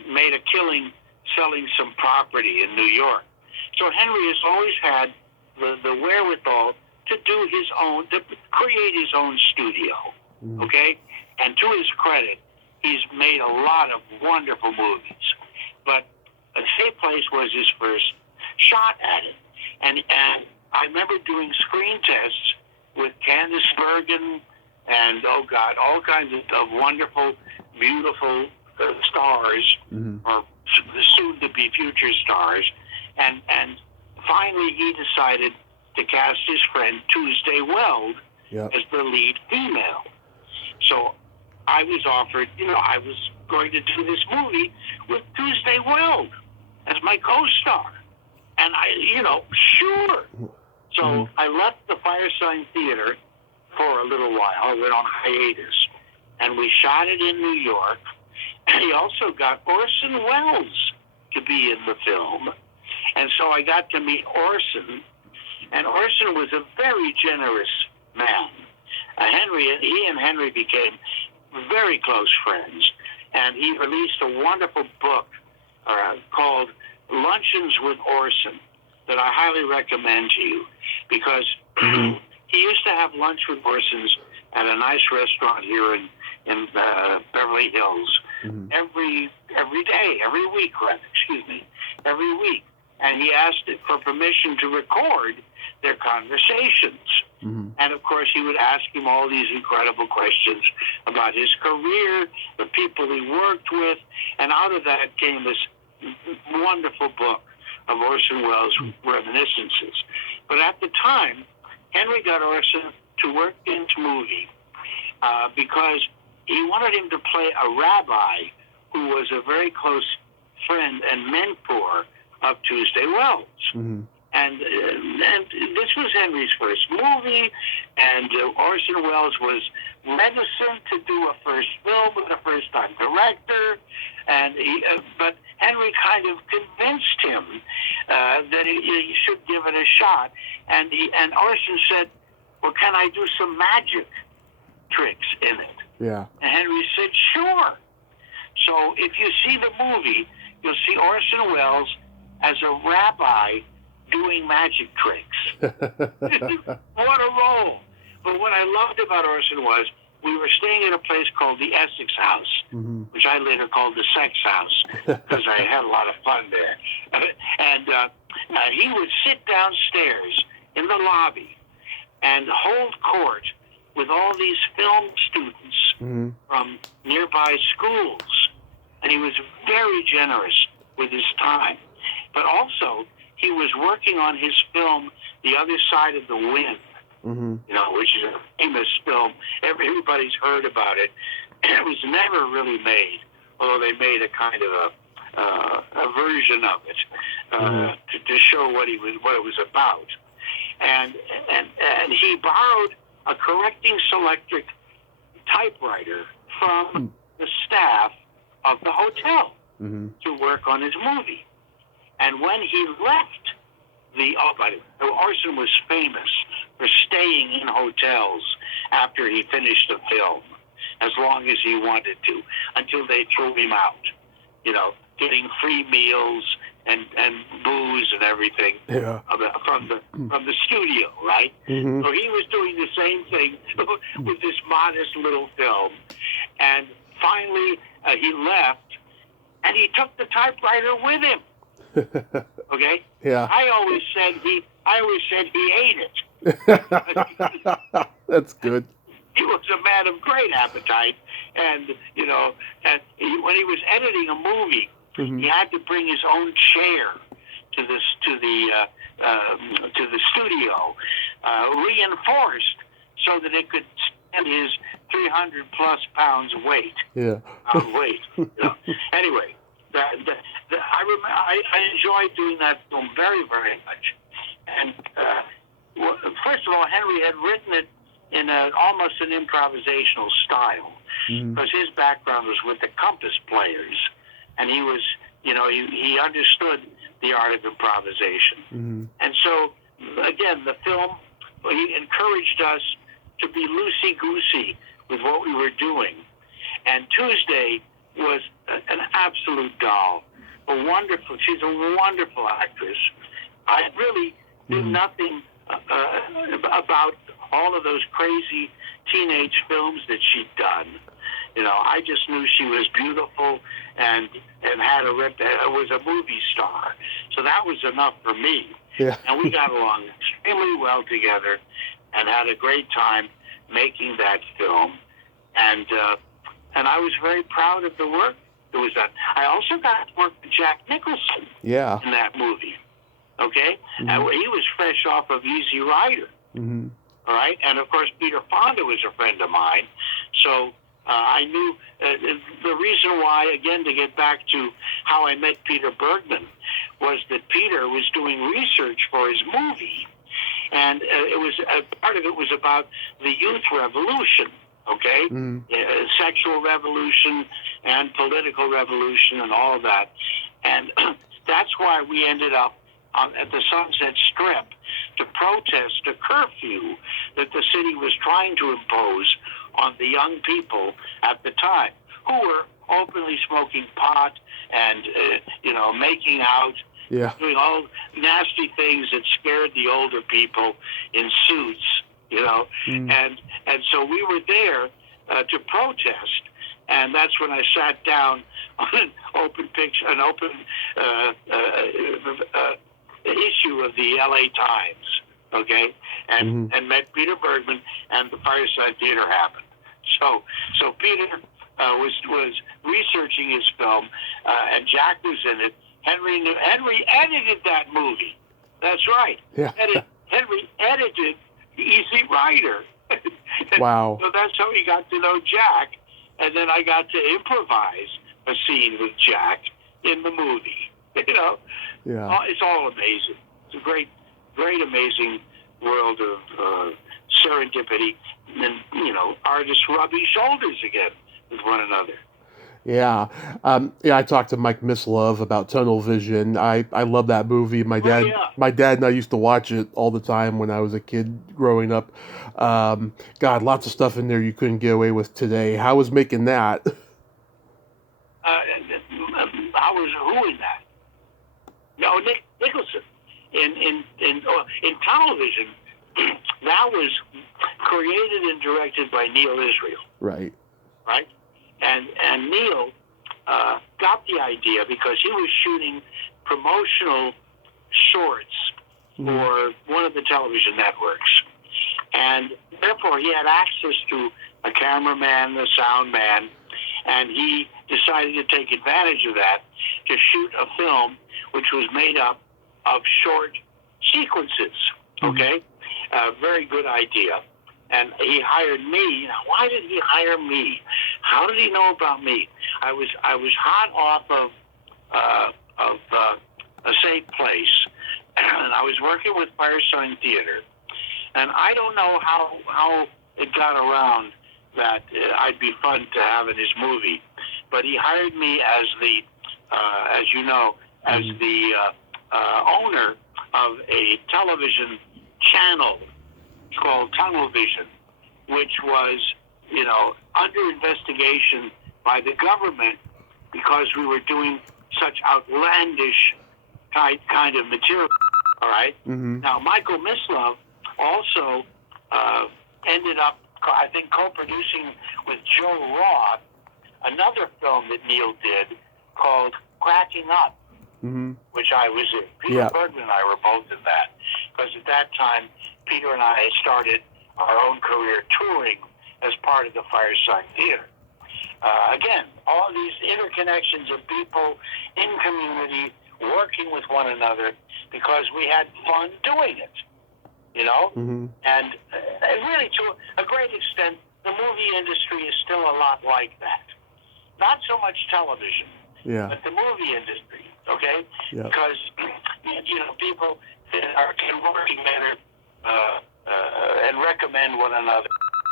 made a killing selling some property in New York. So Henry has always had the wherewithal to do his own, to create his own studio, okay? And to his credit, he's made a lot of wonderful movies. But A Safe Place was his first shot at it. And I remember doing screen tests with Candice Bergen and, all kinds of wonderful, beautiful stars, or soon-to-be future stars. And finally he decided to cast his friend Tuesday Weld as the lead female. So I was offered, I was going to do this movie with Tuesday Weld as my co-star. And sure. So I left the Firesign Theater for a little while. I went on hiatus. And we shot it in New York. And he also got Orson Welles to be in the film. And so I got to meet Orson. And Orson was a very generous man. He and Henry became very close friends. And he released a wonderful book called Luncheons with Orson that I highly recommend to you, because he used to have lunch with Orson's at a nice restaurant here in Beverly Hills every every day, every week, every week. And he asked for permission to record their conversations. Mm-hmm. And of course, he would ask him all these incredible questions about his career, the people he worked with, and out of that came this wonderful book of Orson Welles' reminiscences. But at the time, Henry got Orson to work into movie because he wanted him to play a rabbi who was a very close friend and mentor of Tuesday Wells. Mm-hmm. And this was Henry's first movie, and Orson Welles was reticent to do a first film with a first-time director, and but Henry kind of convinced him that he should give it a shot. And Orson said, "Well, can I do some magic tricks in it?" Yeah. And Henry said, "Sure." So if you see the movie, you'll see Orson Welles as a rabbi doing magic tricks. What a role. But what I loved about Orson was we were staying at a place called the Essex House, mm-hmm. which I later called the Sex House because I had a lot of fun there. And he would sit downstairs in the lobby and hold court with all these film students mm-hmm. from nearby schools. And he was very generous with his time. But also, he was working on his film, The Other Side of the Wind, mm-hmm. Which is a famous film. Everybody's heard about it. And it was never really made, although they made a kind of a version of it mm-hmm. to show what it was about. And he borrowed a correcting selectric typewriter from the staff of the hotel mm-hmm. to work on his movie. And when he left by the way, Orson was famous for staying in hotels after he finished the film, as long as he wanted to, until they threw him out, getting free meals and booze and everything from the studio, right? Mm-hmm. So he was doing the same thing with this modest little film. And finally, he left, and he took the typewriter with him. Okay. Yeah. I always said he ate it. That's good. He was a man of great appetite, and when he was editing a movie, mm-hmm. he had to bring his own chair to the studio, reinforced so that it could stand his 300 plus pounds weight. Yeah. Anyway. I enjoyed doing that film very, very much. And first of all, Henry had written it in almost an improvisational style, because his background was with the compass players, and he was, he understood the art of improvisation. Mm-hmm. And so, again, the film, he encouraged us to be loosey-goosey with what we were doing. And Tuesday was an absolute doll. She's a wonderful actress. I really knew nothing about all of those crazy teenage films that she'd done. I just knew she was beautiful and was a movie star. So that was enough for me. Yeah. And we got along extremely well together and had a great time making that film. And I was very proud of the work that was done. I also got to work with Jack Nicholson in that movie. Okay? Mm-hmm. And he was fresh off of Easy Rider. Mm-hmm. All right? And, of course, Peter Fonda was a friend of mine. So I knew the reason why, again, to get back to how I met Peter Bergman, was that Peter was doing research for his movie. And part of it was about the youth revolution. Okay? Sexual revolution and political revolution and all of that. And that's why we ended up at the Sunset Strip to protest a curfew that the city was trying to impose on the young people at the time, who were openly smoking pot and, making out, doing all nasty things that scared the older people in suits. And so we were there to protest, and that's when I sat down on an open issue of the L.A. Times, okay, and met Peter Bergman, and the Fireside Theater happened. So Peter was researching his film, and Jack was in it. Henry edited that movie. That's right. Yeah. Henry edited Easy Rider. Wow. So that's how he got to know Jack, and then I got to improvise a scene with Jack in the movie. You know, Yeah. it's all amazing. It's a great, amazing world of serendipity, and artists rubbing shoulders again with one another. Yeah. I talked to Mike Mislove about Tunnel Vision. I love that movie. My dad and I used to watch it all the time when I was a kid growing up. God, lots of stuff in there you couldn't get away with today. How was making that? How was who in that? No, Nicholson. In television, that was created and directed by Neil Israel. Right. Right? And Neil got the idea because he was shooting promotional shorts for one of the television networks. And therefore, he had access to a cameraman, a sound man, and he decided to take advantage of that to shoot a film which was made up of short sequences. Okay? Very good idea. And he hired me. Now, why did he hire me? How did he know about me? I was hot off of a safe place, and I was working with Fireside Theater, and I don't know how it got around that I'd be fun to have in his movie, but he hired me as the, as you know, as the owner of a television channel called Tunnel Vision, which was, under investigation by the government because we were doing such outlandish kind of material. All right. Now, Michael Mislove also ended up, I think, co-producing with Joe Roth another film that Neil did called Cracking Up, which I was in. Peter Bergman and I were both in that, because at that time, Peter and I had started our own career touring as part of the Fireside Theater. Again, all these interconnections of people in community working with one another because we had fun doing it, And really, to a great extent, the movie industry is still a lot like that. Not so much television, but the movie industry, okay? Yeah. Because, people can work together and recommend one another.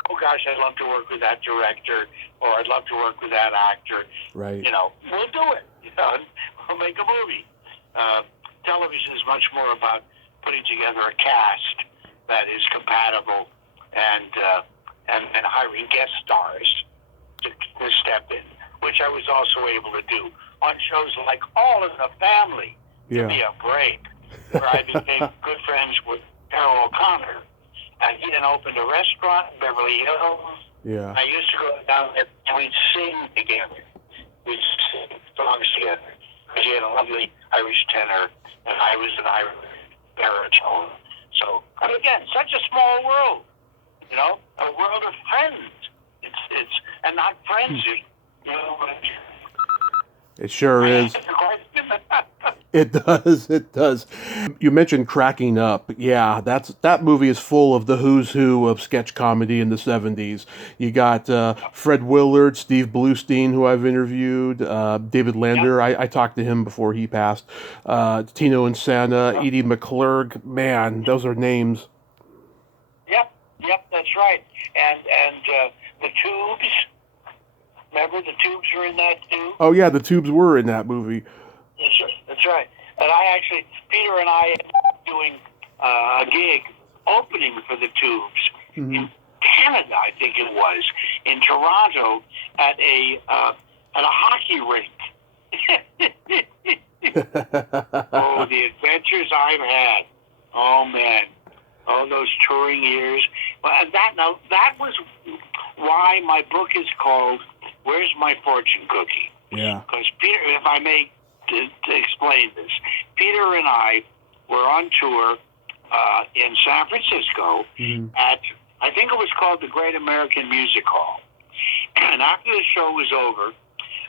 Oh gosh, I'd love to work with that director, or I'd love to work with that actor. Right. We'll do it. We'll make a movie. Television is much more about putting together a cast that is compatible and hiring guest stars to step in, which I was also able to do on shows like All in the Family. Give me a break, where I became good friends with Carol O'Connor, and he then opened a restaurant in Beverly Hills. Yeah. I used to go down there and we'd sing together. We'd sing songs together. Because he had a lovely Irish tenor, and I was an Irish baritone. So, and again, such a small world, a world of friends. It's and not frenzy. It sure is. It does. It does. You mentioned Cracking Up. Yeah, that movie is full of the who's who of sketch comedy in the 70s. You got Fred Willard, Steve Bluestein, who I've interviewed, David Lander. I talked to him before he passed. Tino and Santa, Edie McClurg. Man, those are names. Yep, that's right. And the Tubes. Remember the Tubes were in that too? Oh yeah, the Tubes were in that movie. That's right. And Peter and I ended up doing a gig opening for the Tubes in Canada, I think it was, in Toronto at a hockey rink. Oh, the adventures I've had. Oh man. Oh, those touring years. Well, that was why my book is called where's my fortune cookie? Yeah. Because Peter, if I may to explain this, Peter and I were on tour in San Francisco at, I think it was called the Great American Music Hall. And after the show was over,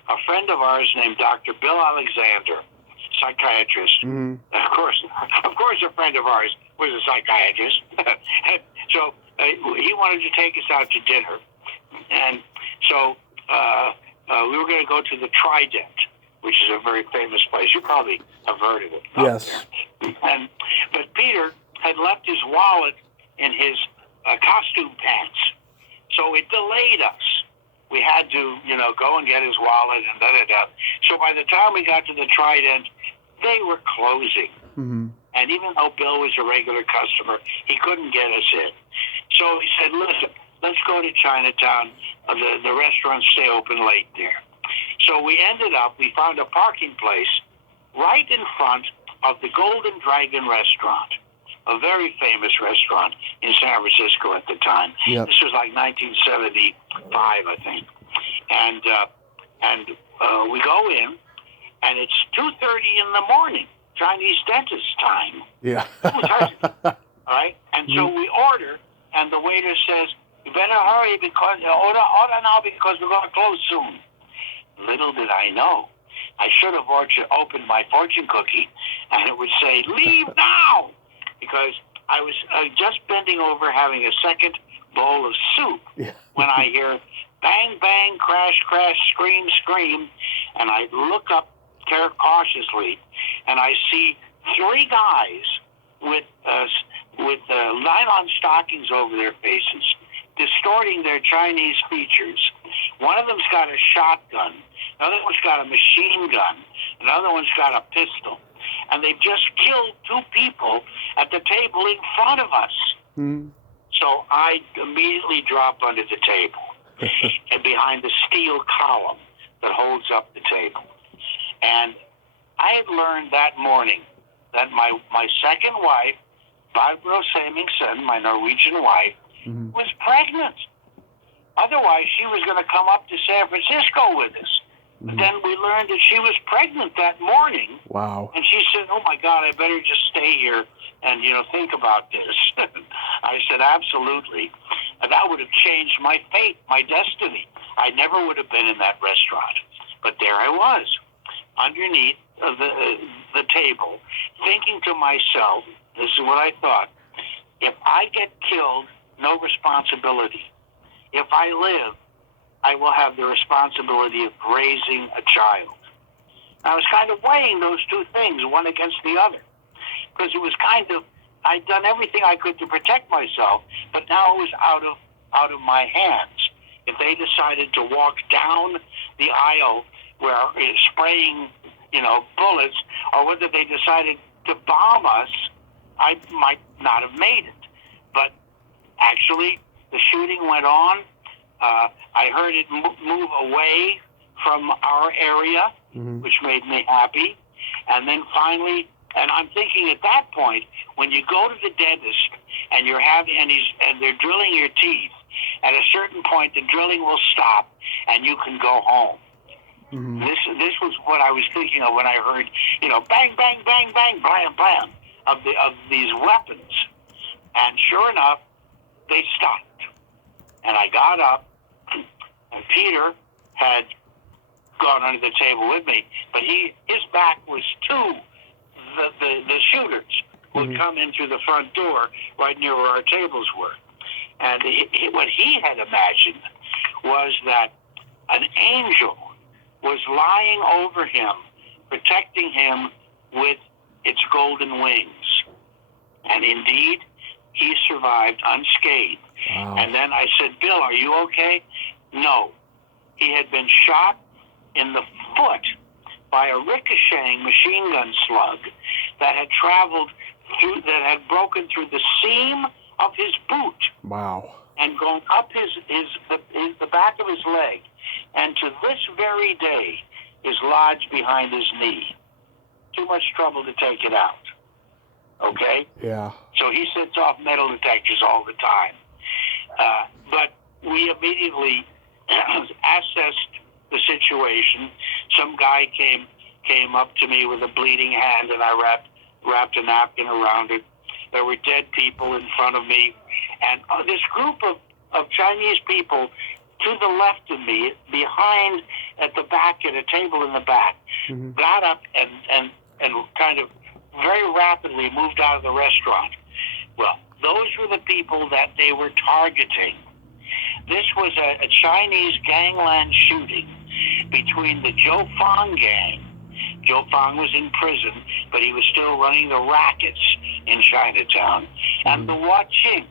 a friend of ours named Dr. Bill Alexander, psychiatrist, of course, a friend of ours was a psychiatrist. So he wanted to take us out to dinner, and so we were going to go to the Trident, which is a very famous place. You probably have heard of it. Yes. But Peter had left his wallet in his costume pants, so it delayed us. We had to, go and get his wallet and da-da-da. So by the time we got to the Trident, they were closing. And even though Bill was a regular customer, he couldn't get us in. So he said, listen, let's go to Chinatown. The restaurants stay open late there. So we found a parking place right in front of the Golden Dragon restaurant, a very famous restaurant in San Francisco at the time. Yep. This was like 1975, I think. And we go in, and it's 2:30 in the morning, Chinese dentist time. Yeah. All right? And so we order, and the waiter says, you better hurry because order now because we're going to close soon. Little did I know, I should have opened my fortune cookie, and it would say, leave now, because I was just bending over having a second bowl of soup when I hear bang, bang, crash, crash, scream, scream, and I look up cautiously, and I see three guys with nylon stockings over their faces, distorting their Chinese features. One of them's got a shotgun, another one's got a machine gun, another one's got a pistol, and they've just killed two people at the table in front of us. So I immediately drop under the table and behind the steel column that holds up the table. And I had learned that morning that my second wife, Barbara Samingson, my Norwegian wife, was pregnant. Otherwise, she was going to come up to San Francisco with us. But then we learned that she was pregnant that morning. Wow. And she said, oh, my God, I better just stay here and, think about this. I said, absolutely. And that would have changed my fate, my destiny. I never would have been in that restaurant. But there I was, underneath the table, thinking to myself, this is what I thought, if I get killed, no responsibility. If I live, I will have the responsibility of raising a child. I was kind of weighing those two things, one against the other, because it was I'd done everything I could to protect myself, but now it was out of my hands. If they decided to walk down the aisle where it's spraying, bullets, or whether they decided to bomb us, I might not have made it. But actually, the shooting went on. I heard it move away from our area, which made me happy. And then finally, and I'm thinking at that point, when you go to the dentist and and they're drilling your teeth, at a certain point the drilling will stop and you can go home. This was what I was thinking of when I heard, bang, bang, bang, bang, blam, blam of these weapons. And sure enough, they stopped. And I got up, and Peter had gone under the table with me, but his back was to the shooters who had come in through the front door right near where our tables were. And what he had imagined was that an angel was lying over him, protecting him with its golden wings. And indeed, he survived unscathed. Wow. And then I said, Bill, are you okay? No. He had been shot in the foot by a ricocheting machine gun slug that had that had broken through the seam of his boot. Wow. And gone up the back of his leg, and to this very day is lodged behind his knee. Too much trouble to take it out. Okay? Yeah. So he sets off metal detectors all the time. But we immediately assessed the situation. Some guy came up to me with a bleeding hand, and I wrapped a napkin around it. There were dead people in front of me, and this group of Chinese people to the left of me, behind at the back, at a table in the back, got up and kind of very rapidly moved out of the restaurant. Well, those were the people that they were targeting. This was a Chinese gangland shooting between the Zhou Fang gang. Zhou Fang was in prison, but he was still running the rackets in Chinatown, and the Huaqing,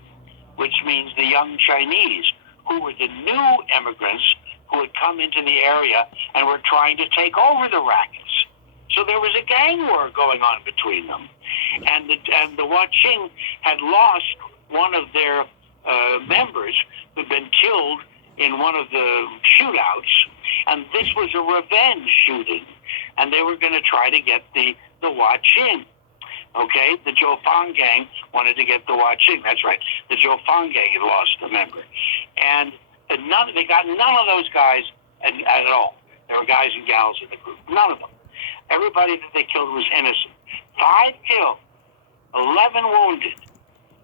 which means the young Chinese, who were the new immigrants who had come into the area and were trying to take over the rackets. So there was a gang war going on between them. And the Huaqing had lost one of their members who'd been killed in one of the shootouts, and this was a revenge shooting, and they were going to try to get the Huaqing. Okay, the Zhou Fang gang wanted to get the Huaqing. That's right. The Zhou Fang gang had lost a member, and they got none of those guys at all. There were guys and gals in the group. None of them. Everybody that they killed was innocent. 5 killed, 11 wounded.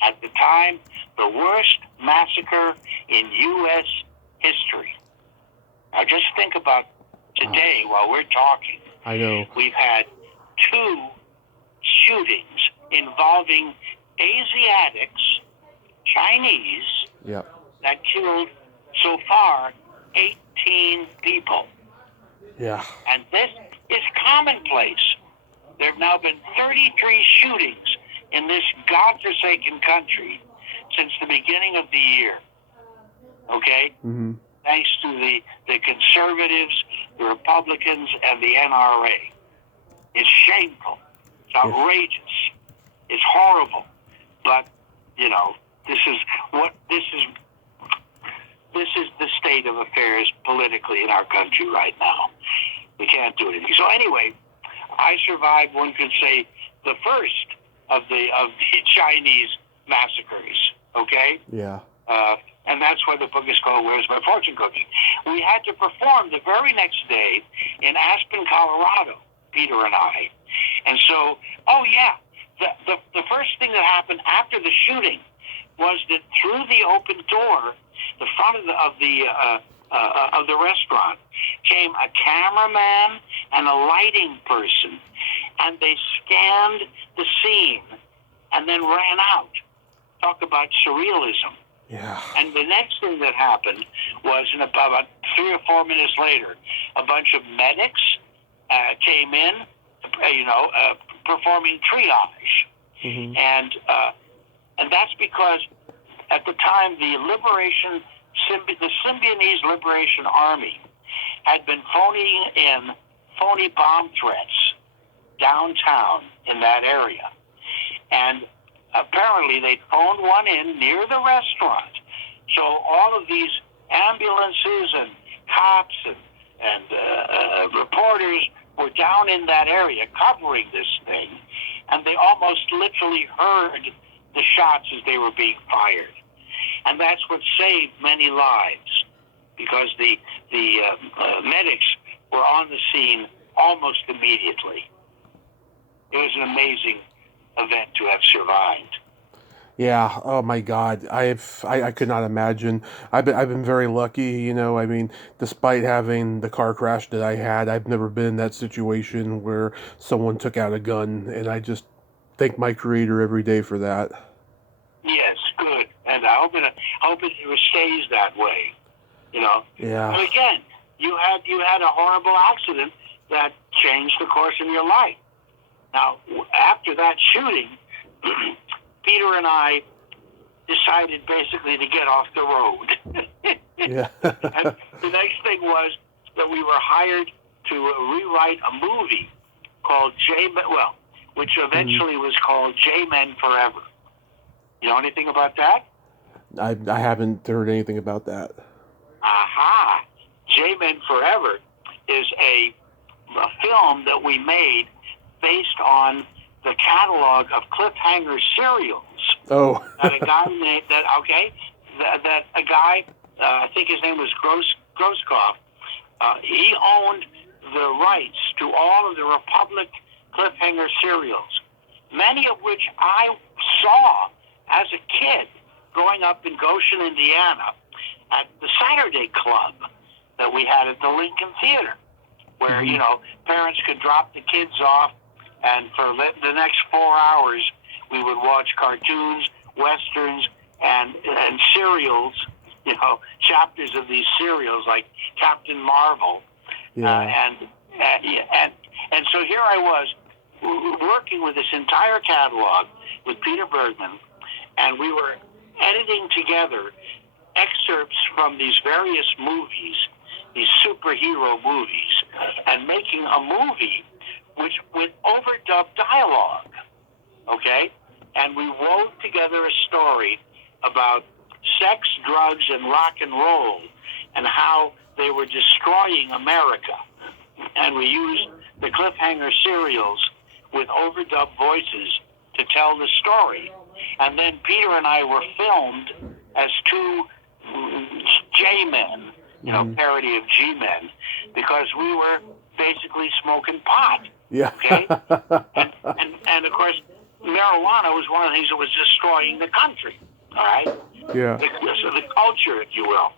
At the time, the worst massacre in U.S. history. Now, just think about today while we're talking. I know. We've had 2 shootings involving Asiatics, Chinese, that killed so far 18 people. Yeah. And this is commonplace. There have now been 33 shootings in this godforsaken country since the beginning of the year. Okay? Mm-hmm. Thanks to the conservatives, the Republicans, and the NRA. It's shameful. It's outrageous. It's horrible. But, you know, this is the state of affairs politically in our country right now. We can't do anything. So anyway, I survived, one could say, the first of the Chinese massacres. Okay? Yeah. And that's why the book is called Where's My Fortune Cookie? We had to perform the very next day in Aspen, Colorado, Peter and I. And so, the first thing that happened after the shooting was that through the open door, the front of the restaurant, came a cameraman and a lighting person, and they scanned the scene and then ran out. Talk about surrealism. Yeah. And the next thing that happened was, about 3 or 4 minutes later, a bunch of medics came in, performing triage. Mm-hmm. And that's because at the time the Symbionese Liberation Army had been phoning in phony bomb threats downtown in that area. And apparently they phoned one in near the restaurant. So all of these ambulances and cops and reporters were down in that area covering this thing, and they almost literally heard the shots as they were being fired. And that's what saved many lives, because the medics were on the scene almost immediately. It was an amazing event to have survived. Yeah. Oh my God. I could not imagine. I've been very lucky. You know. I mean, despite having the car crash that I had, I've never been in that situation where someone took out a gun, and I just thank my Creator every day for that. Yes, good, and I hope it stays that way. You know. Yeah. But again, you had a horrible accident that changed the course of your life. Now, after that shooting, Peter and I decided basically to get off the road. Yeah. And the next thing was that we were hired to rewrite a movie called which eventually was called J-Men Forever. You know anything about that? I haven't heard anything about that. Aha! J-Men Forever is a film that we made based on the catalog of cliffhanger serials. Oh. That a guy named I think his name was Groskopf, He owned the rights to all of the Republic cliffhanger serials, many of which I saw as a kid growing up in Goshen, Indiana, at the Saturday Club that we had at the Lincoln Theater, where, you know, parents could drop the kids off, and for the next 4 hours, we would watch cartoons, westerns, and serials, you know, chapters of these serials like Captain Marvel. Yeah. And so here I was working with this entire catalog with Peter Bergman, and we were editing together excerpts from these various movies, these superhero movies, and making a movie with overdubbed dialogue, okay? And we wove together a story about sex, drugs, and rock and roll, and how they were destroying America. And we used the cliffhanger serials with overdubbed voices to tell the story. And then Peter and I were filmed as two J-men, you know, parody of G-men, because we were basically smoking pot. Yeah. Okay? and of course, marijuana was one of the things that was destroying the country. All right? Yeah. So the culture, if you will.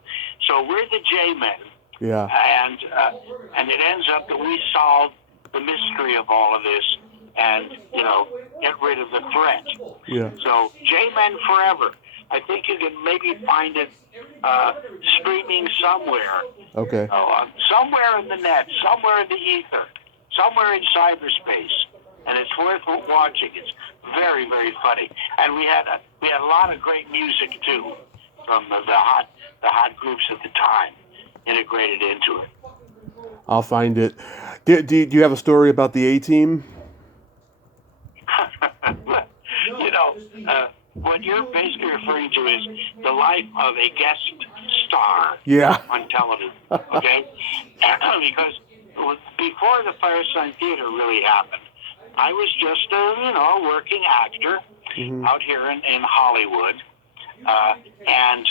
So we're the J-men. Yeah. And it ends up that we solve the mystery of all of this and, you know, get rid of the threat. Yeah. So J-Men Forever. I think you can maybe find it streaming somewhere. Okay. Somewhere in the net, somewhere in the ether, somewhere in cyberspace. And it's worth watching. It's very, very funny. And we had a lot of great music too from the hot groups at the time integrated into it. I'll find it. Do you have a story about the A-Team? You know, what you're basically referring to is the life of a guest star on television, okay? Because before the Firesign Theater really happened, I was just a working actor out here in Hollywood, and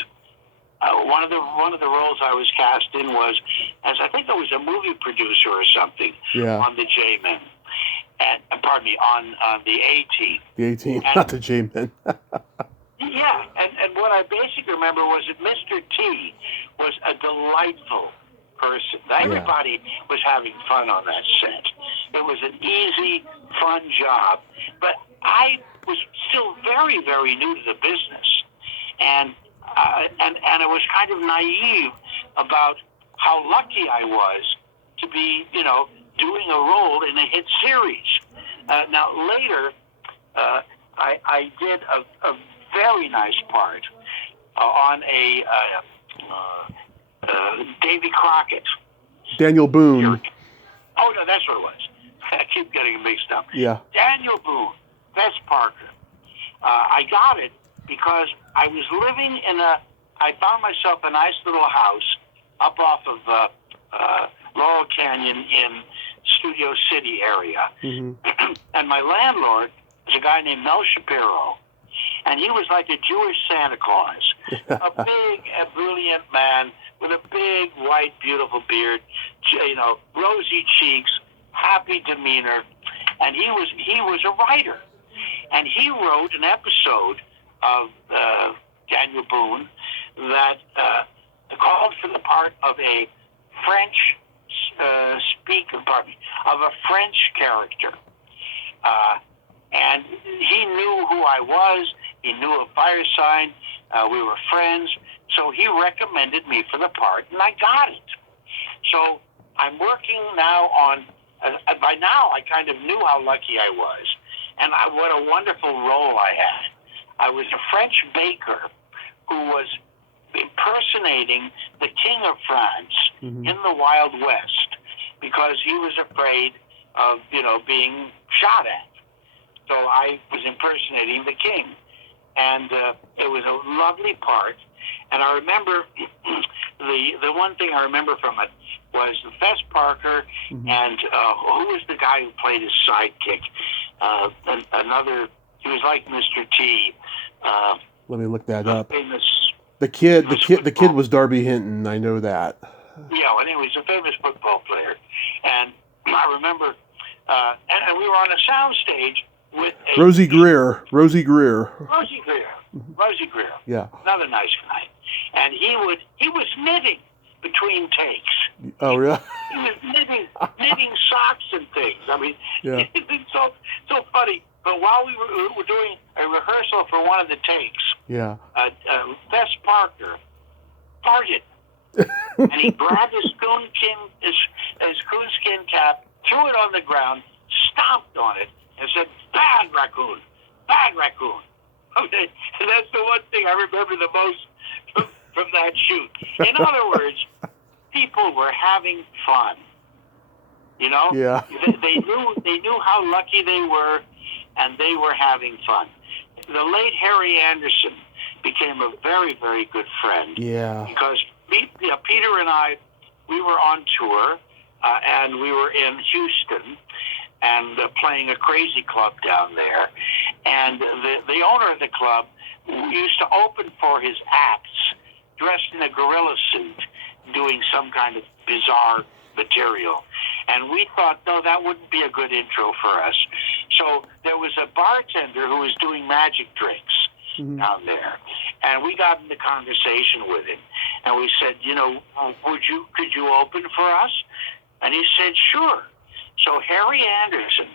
one of the roles I was cast in was as I think I was a movie producer or something on the J-Men. And pardon me, on the A-Team. The A-Team, not the J-Men. Yeah, and what I basically remember was that Mr. T was a delightful person. Everybody was having fun on that set. It was an easy, fun job. But I was still very, very new to the business. And I was kind of naive about how lucky I was to be, doing a role in a hit series. Now, later, I did a very nice part on a Davy Crockett. Daniel Boone. Oh, no, that's what it was. I keep getting it mixed up. Yeah. Daniel Boone, Bess Parker. I got it because I was living I found myself a nice little house up off of Laurel Canyon in Studio City area. And my landlord was a guy named Mel Shapiro, and he was like a Jewish Santa Claus, a big, brilliant man with a big, white, beautiful beard, rosy cheeks, happy demeanor, and he was a writer, and he wrote an episode of Daniel Boone that called for the part of a French of a French character. And he knew who I was. He knew of Firesign. We were friends. So he recommended me for the part, and I got it. So I'm working now on, by now I kind of knew how lucky I was. And what a wonderful role I had. I was a French baker who was impersonating the King of France in the Wild West because he was afraid of, being shot at. So I was impersonating the king. And it was a lovely part. And I remember, the one thing I remember from it was Fess Parker and who was the guy who played his sidekick? He was like Mr. T. Let me look that up. Famous. The kid was Darby Hinton. I know that. Yeah, and he was a famous football player. And I remember, and we were on a sound stage with Rosie Greer. Rosie Greer. Rosie Greer. Yeah. Another nice guy. And he was knitting between takes. Oh, yeah. He was knitting socks and things. I mean, Yeah. it's so funny. But while we were doing a rehearsal for one of the takes, Yeah. Bess Proctor farted. And he grabbed his coonskin cap, threw it on the ground, stomped on it, and said, "Bad raccoon, bad raccoon." Okay, and that's the one thing I remember the most from that shoot. In other words, people were having fun. You know, Yeah. they knew how lucky they were, and they were having fun. The late Harry Anderson became a very, very good friend. Yeah. Because Peter and I, we were on tour, and we were in Houston, and playing a crazy club down there. And the owner of the club used to open for his acts dressed in a gorilla suit, doing some kind of bizarre material. And we thought, no, that wouldn't be a good intro for us. So there was a bartender who was doing magic drinks down there. And we got into conversation with him. And we said, could you open for us? And he said, sure. So Harry Anderson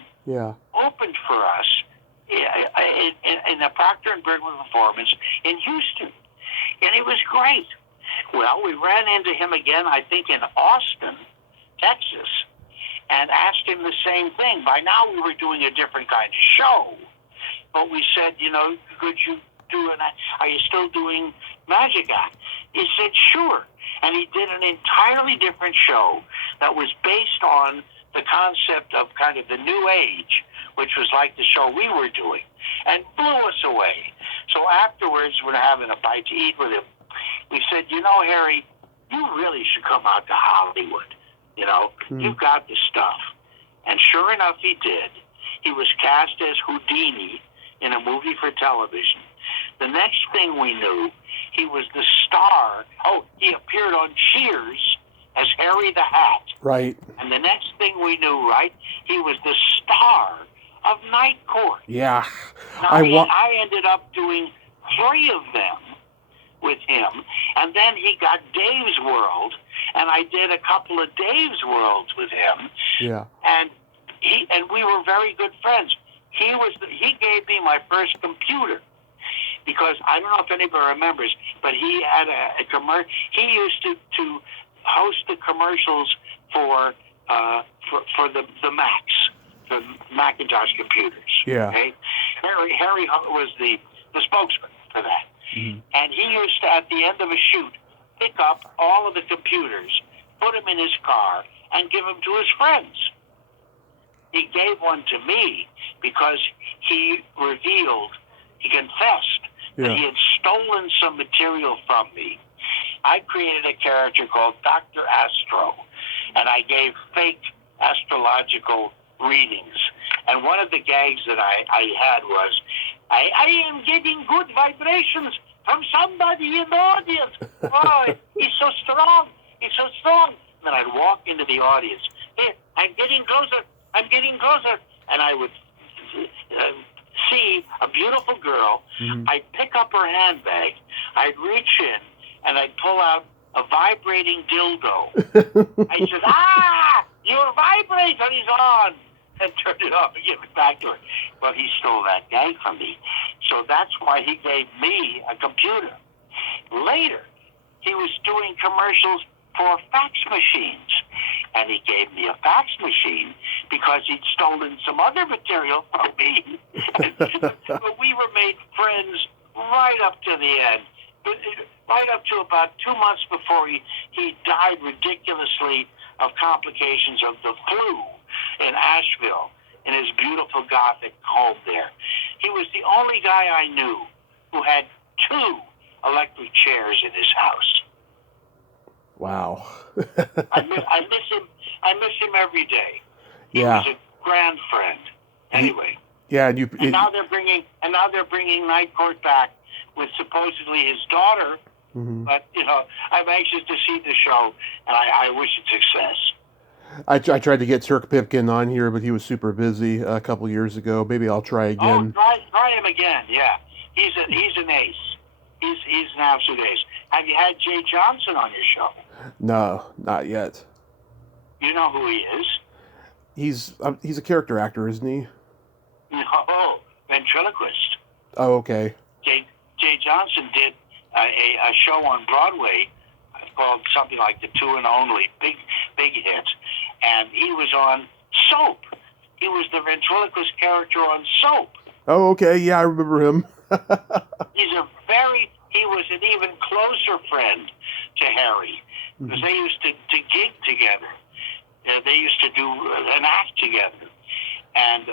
opened for us in the Proctor and Bergman performance in Houston. And it was great. Well, we ran into him again, I think, in Austin, Texas, and asked him the same thing. By now we were doing a different kind of show. But we said, could you are you still doing Magic Act? He said, sure. And he did an entirely different show that was based on the concept of kind of the New Age, which was like the show we were doing, and blew us away. So afterwards, we're having a bite to eat with him. We said, Harry, you really should come out to Hollywood. You've got the stuff. And sure enough, he did. He was cast as Houdini in a movie for television. The next thing we knew, he was the star. Oh, he appeared on Cheers as Harry the Hat. Right. And the next thing we knew, he was the star of Night Court. Yeah. Now, I ended up doing 3 of them with him, and then he got Dave's World, and I did a couple of Dave's Worlds with him. Yeah. And we were very good friends. He gave me my first computer, because I don't know if anybody remembers, but he had a commercial. He used to host the commercials for the Macs, the Macintosh computers. Yeah. Okay? Harry was the spokesman for that. Mm-hmm. And he used to, at the end of a shoot, pick up all of the computers, put them in his car, and give them to his friends. He gave one to me because he confessed that he had stolen some material from me. I created a character called Dr. Astro, and I gave fake astrological readings. And one of the gags that I had was, I am getting good vibrations from somebody in the audience. Oh, he's so strong. He's so strong. And then I'd walk into the audience. Here, I'm getting closer. I'm getting closer. And I would see a beautiful girl. Mm-hmm. I'd pick up her handbag. I'd reach in, and I'd pull out a vibrating dildo. I said, your vibrator is on. And turn it off and give it back to her. Well, he stole that gag from me. So that's why he gave me a computer. Later, he was doing commercials for fax machines. And he gave me a fax machine because he'd stolen some other material from me. But we were made friends right up to the end. Right up to about 2 months before he died ridiculously of complications of the flu in Asheville, in his beautiful Gothic home there. He was the only guy I knew who had 2 electric chairs in his house. Wow. I miss him. I miss him every day. He was a grand friend. Anyway. Yeah, now they're bringing Night Court back with supposedly his daughter Hmm. But I'm anxious to see the show, and I wish it success. I tried to get Turk Pipkin on here, but he was super busy a couple years ago. Maybe I'll try Oh, again. try him again. Yeah, he's an ace. He's an absolute ace. Have you had Jay Johnson on your show? No, not yet. You know who he is? He's a character actor, isn't he? No, ventriloquist. Oh, okay. Jay Johnson did a show on Broadway called something like The Two and Only, big hits, and he was on Soap. He was the ventriloquist character on Soap. Oh, okay. Yeah, I remember him. He was an even closer friend to Harry because they used to gig together. They used to do an act together, and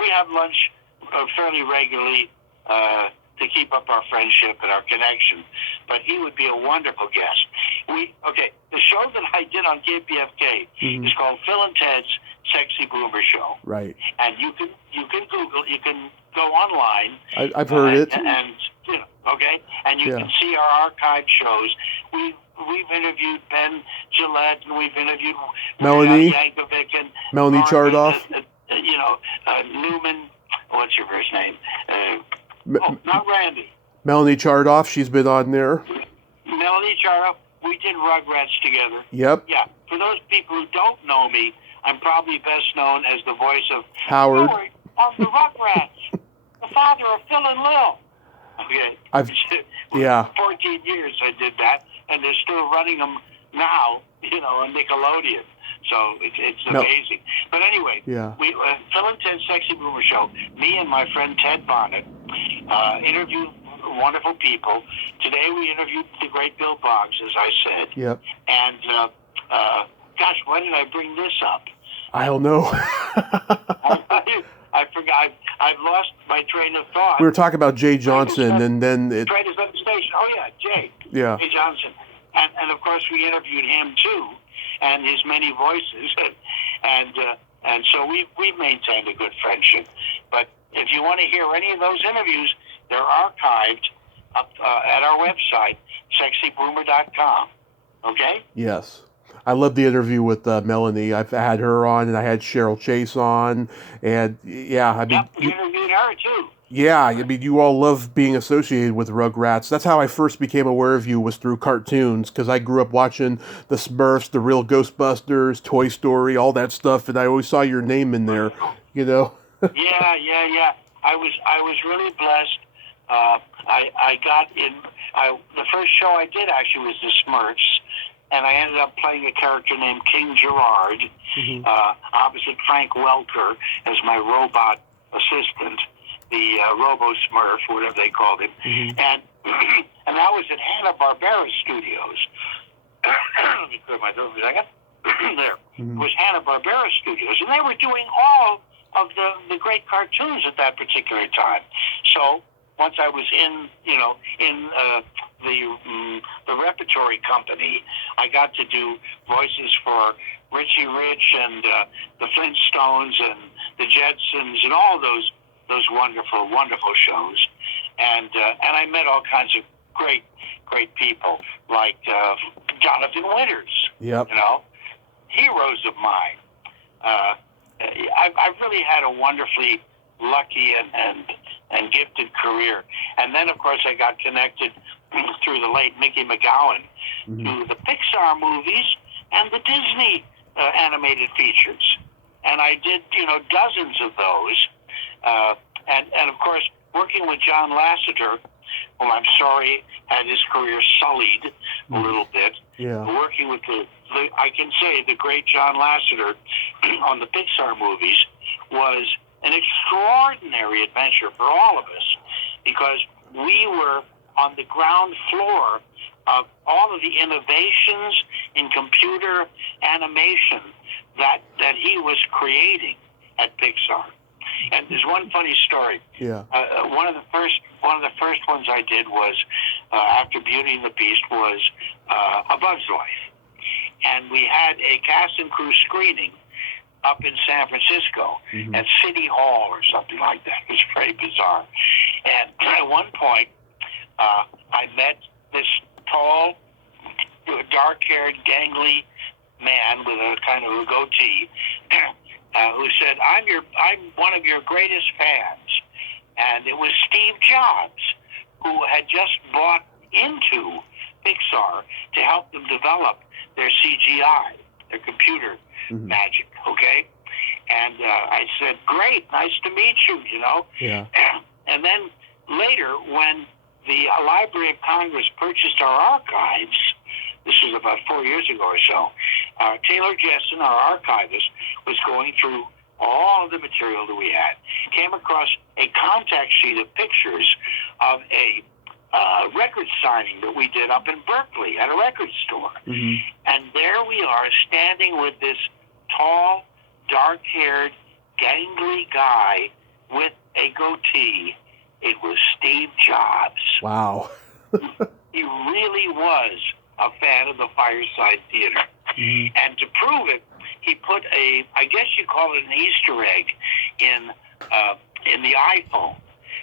we have lunch fairly regularly to keep up our friendship and our connection. But he would be a wonderful guest. The show that I did on KPFK is called Phil and Ted's Sexy Boomer Show. Right. And you can Google, you can go online. I've heard it. And and you can see our archived shows. We've interviewed Ben Gillette, and we've interviewed Melanie Yankovic and Melanie Chardoff. Newman. What's your first name? Not Randy. Melanie Chardoff. She's been on there. Melanie Chardoff. We did Rugrats together. Yep. Yeah. For those people who don't know me, I'm probably best known as the voice of Howard on the Rugrats, the father of Phil and Lil. Okay. 14 years I did that, and they're still running them now, on Nickelodeon. So it's amazing. But anyway, we Phil and Ted's Sexy Boomer Show. Me and my friend Ted Bonnet interviewed wonderful people. Today we interviewed the great Bill Boggs, as I said. Yep. And gosh, why did I bring this up? I don't know. I forgot. I've lost my train of thought. We were talking about Jay Johnson, and then Train is at the station. Oh yeah, Jay. Yeah. Jay Johnson, and of course we interviewed him too, and his many voices, and so we've maintained a good friendship. But if you want to hear any of those interviews, they're archived up at our website, sexyboomer.com. Okay. Yes. I love the interview with Melanie. I've had her on, and I had Cheryl Chase on, and we interviewed her too. Yeah, I mean, you all love being associated with Rugrats. That's how I first became aware of you, was through cartoons, because I grew up watching the Smurfs, the Real Ghostbusters, Toy Story, all that stuff, and I always saw your name in there. Yeah. I was really blessed. I got in. The first show I did actually was the Smurfs. And I ended up playing a character named King Gerard, opposite Frank Welker as my robot assistant, the Robo Smurf, whatever they called him. And that was at Hanna-Barbera Studios. Let me clear my throat for a second. There. It was Hanna-Barbera Studios. And they were doing all of the great cartoons at that particular time. So once I was in the repertory company, I got to do voices for Richie Rich and the Flintstones and the Jetsons and all those wonderful, wonderful shows. And I met all kinds of great people like Jonathan Winters. Yep. Heroes of mine. I've really had a wonderfully lucky and gifted career. And then, of course, I got connected through the late Mickey McGowan to the Pixar movies and the Disney animated features. And I did, dozens of those. And of course, working with John Lasseter, whom I'm sorry had his career sullied a little bit. Yeah. Working with I can say the great John Lasseter on the Pixar movies was an extraordinary adventure for all of us, because we were on the ground floor of all of the innovations in computer animation that he was creating at Pixar. And there's one funny story. Yeah. One of the first ones I did was after Beauty and the Beast was A Bug's Life, and we had a cast and crew screening up in San Francisco at City Hall or something like that. It was very bizarre. And at one point, I met this tall, dark-haired, gangly man with a kind of a goatee who said, I'm one of your greatest fans. And it was Steve Jobs, who had just bought into Pixar to help them develop their CGI, their computer magic, okay? And I said, great, nice to meet you, you know? Yeah. And then later, when the Library of Congress purchased our archives, this was about 4 years ago or so, Taylor Jessen, our archivist, was going through all the material that we had, came across a contact sheet of pictures of a record signing that we did up in Berkeley at a record store. And there we are standing with this tall, dark-haired, gangly guy with a goatee. It was Steve Jobs. Wow. He really was a fan of the Fireside Theater. And to prove it, he put I guess you call it an Easter egg in the iPhone,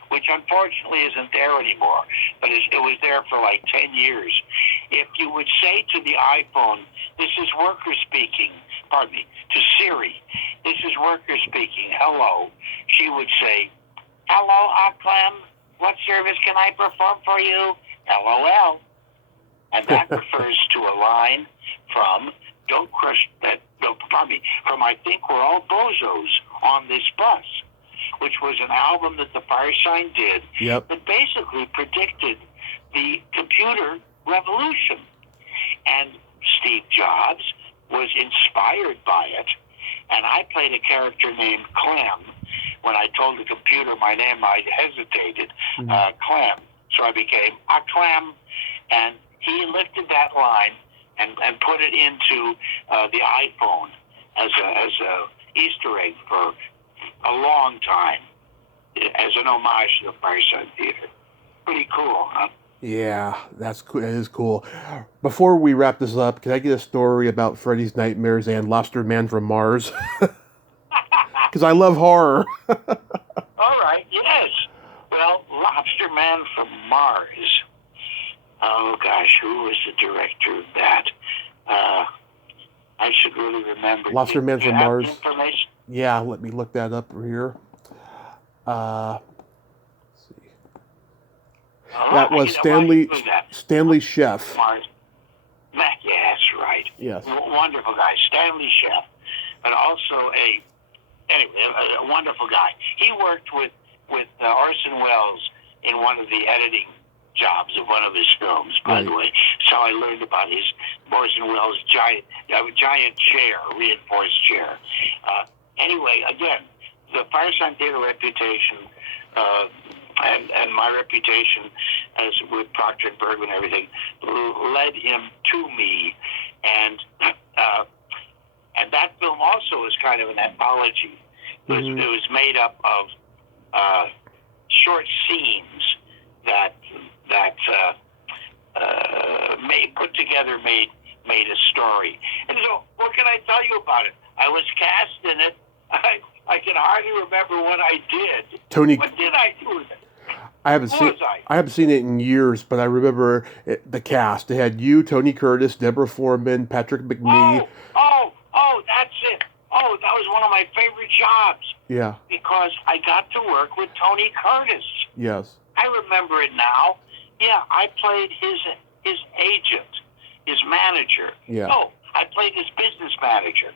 which unfortunately isn't there anymore, but it was there for like 10 years. If you would say to the iPhone, this is worker speaking, pardon me, to Siri, this is worker speaking, hello, she would say, hello, Clem, what service can I perform for you? LOL. And that refers to a line from from I Think We're All Bozos on This Bus, which was an album that the Firesign did that basically predicted the computer revolution. And Steve Jobs was inspired by it, and I played a character named Clem. When I told the computer my name, I hesitated, Clem. So I became Clem, and he lifted that line and put it into the iPhone as a Easter egg for a long time, as an homage to the Fireside Theater. Pretty cool, huh? Yeah, that's cool. That is cool. Before we wrap this up, can I get a story about Freddy's Nightmares and Lobster Man from Mars? Because I love horror. All right, yes. Well, Lobster Man from Mars. Oh, gosh, who was the director of that? I should really remember. Lobster Man from Mars. Information? Yeah, let me look that up here. Let's see. That was Stanley Chef. Mars. Yeah, that's right. Yes. Wonderful guy, Stanley Chef, but also a wonderful guy. He worked with Orson Welles in one of the editing jobs of one of his films, by the way. So I learned about his Orson Welles giant chair, reinforced chair. Anyway, again, the Fireside Theater reputation and my reputation as with Proctor and Bergman and everything led him to me, and that film also is kind of an anthology. It was made up of short scenes that put together made a story. And so, what can I tell you about it? I was cast in it. I can hardly remember what I did. What did I do with it? I haven't seen it in years, but I remember the cast. It had you, Tony Curtis, Deborah Foreman, Patrick McNee. Oh, that's it. Oh, that was one of my favorite jobs. Yeah. Because I got to work with Tony Curtis. Yes. I remember it now. Yeah, I played his agent, his manager. Yeah. No, I played his business manager.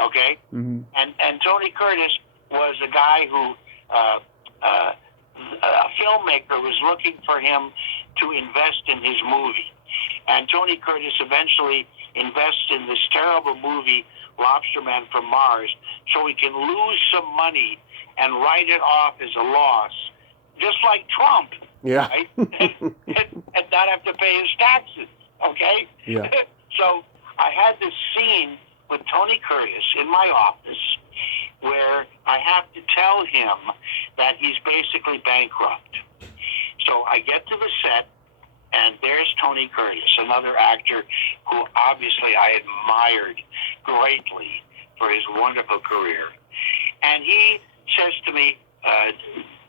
Okay? And Tony Curtis was a guy who a filmmaker was looking for him to invest in his movie. And Tony Curtis eventually invests in this terrible movie, Lobster Man from Mars, so he can lose some money and write it off as a loss, just like Trump. Yeah. Right? and not have to pay his taxes. Okay? Yeah. So I had this scene with Tony Curtis in my office where I have to tell him that he's basically bankrupt. So I get to the set, and there's Tony Curtis, another actor who obviously I admired greatly for his wonderful career. And he says to me,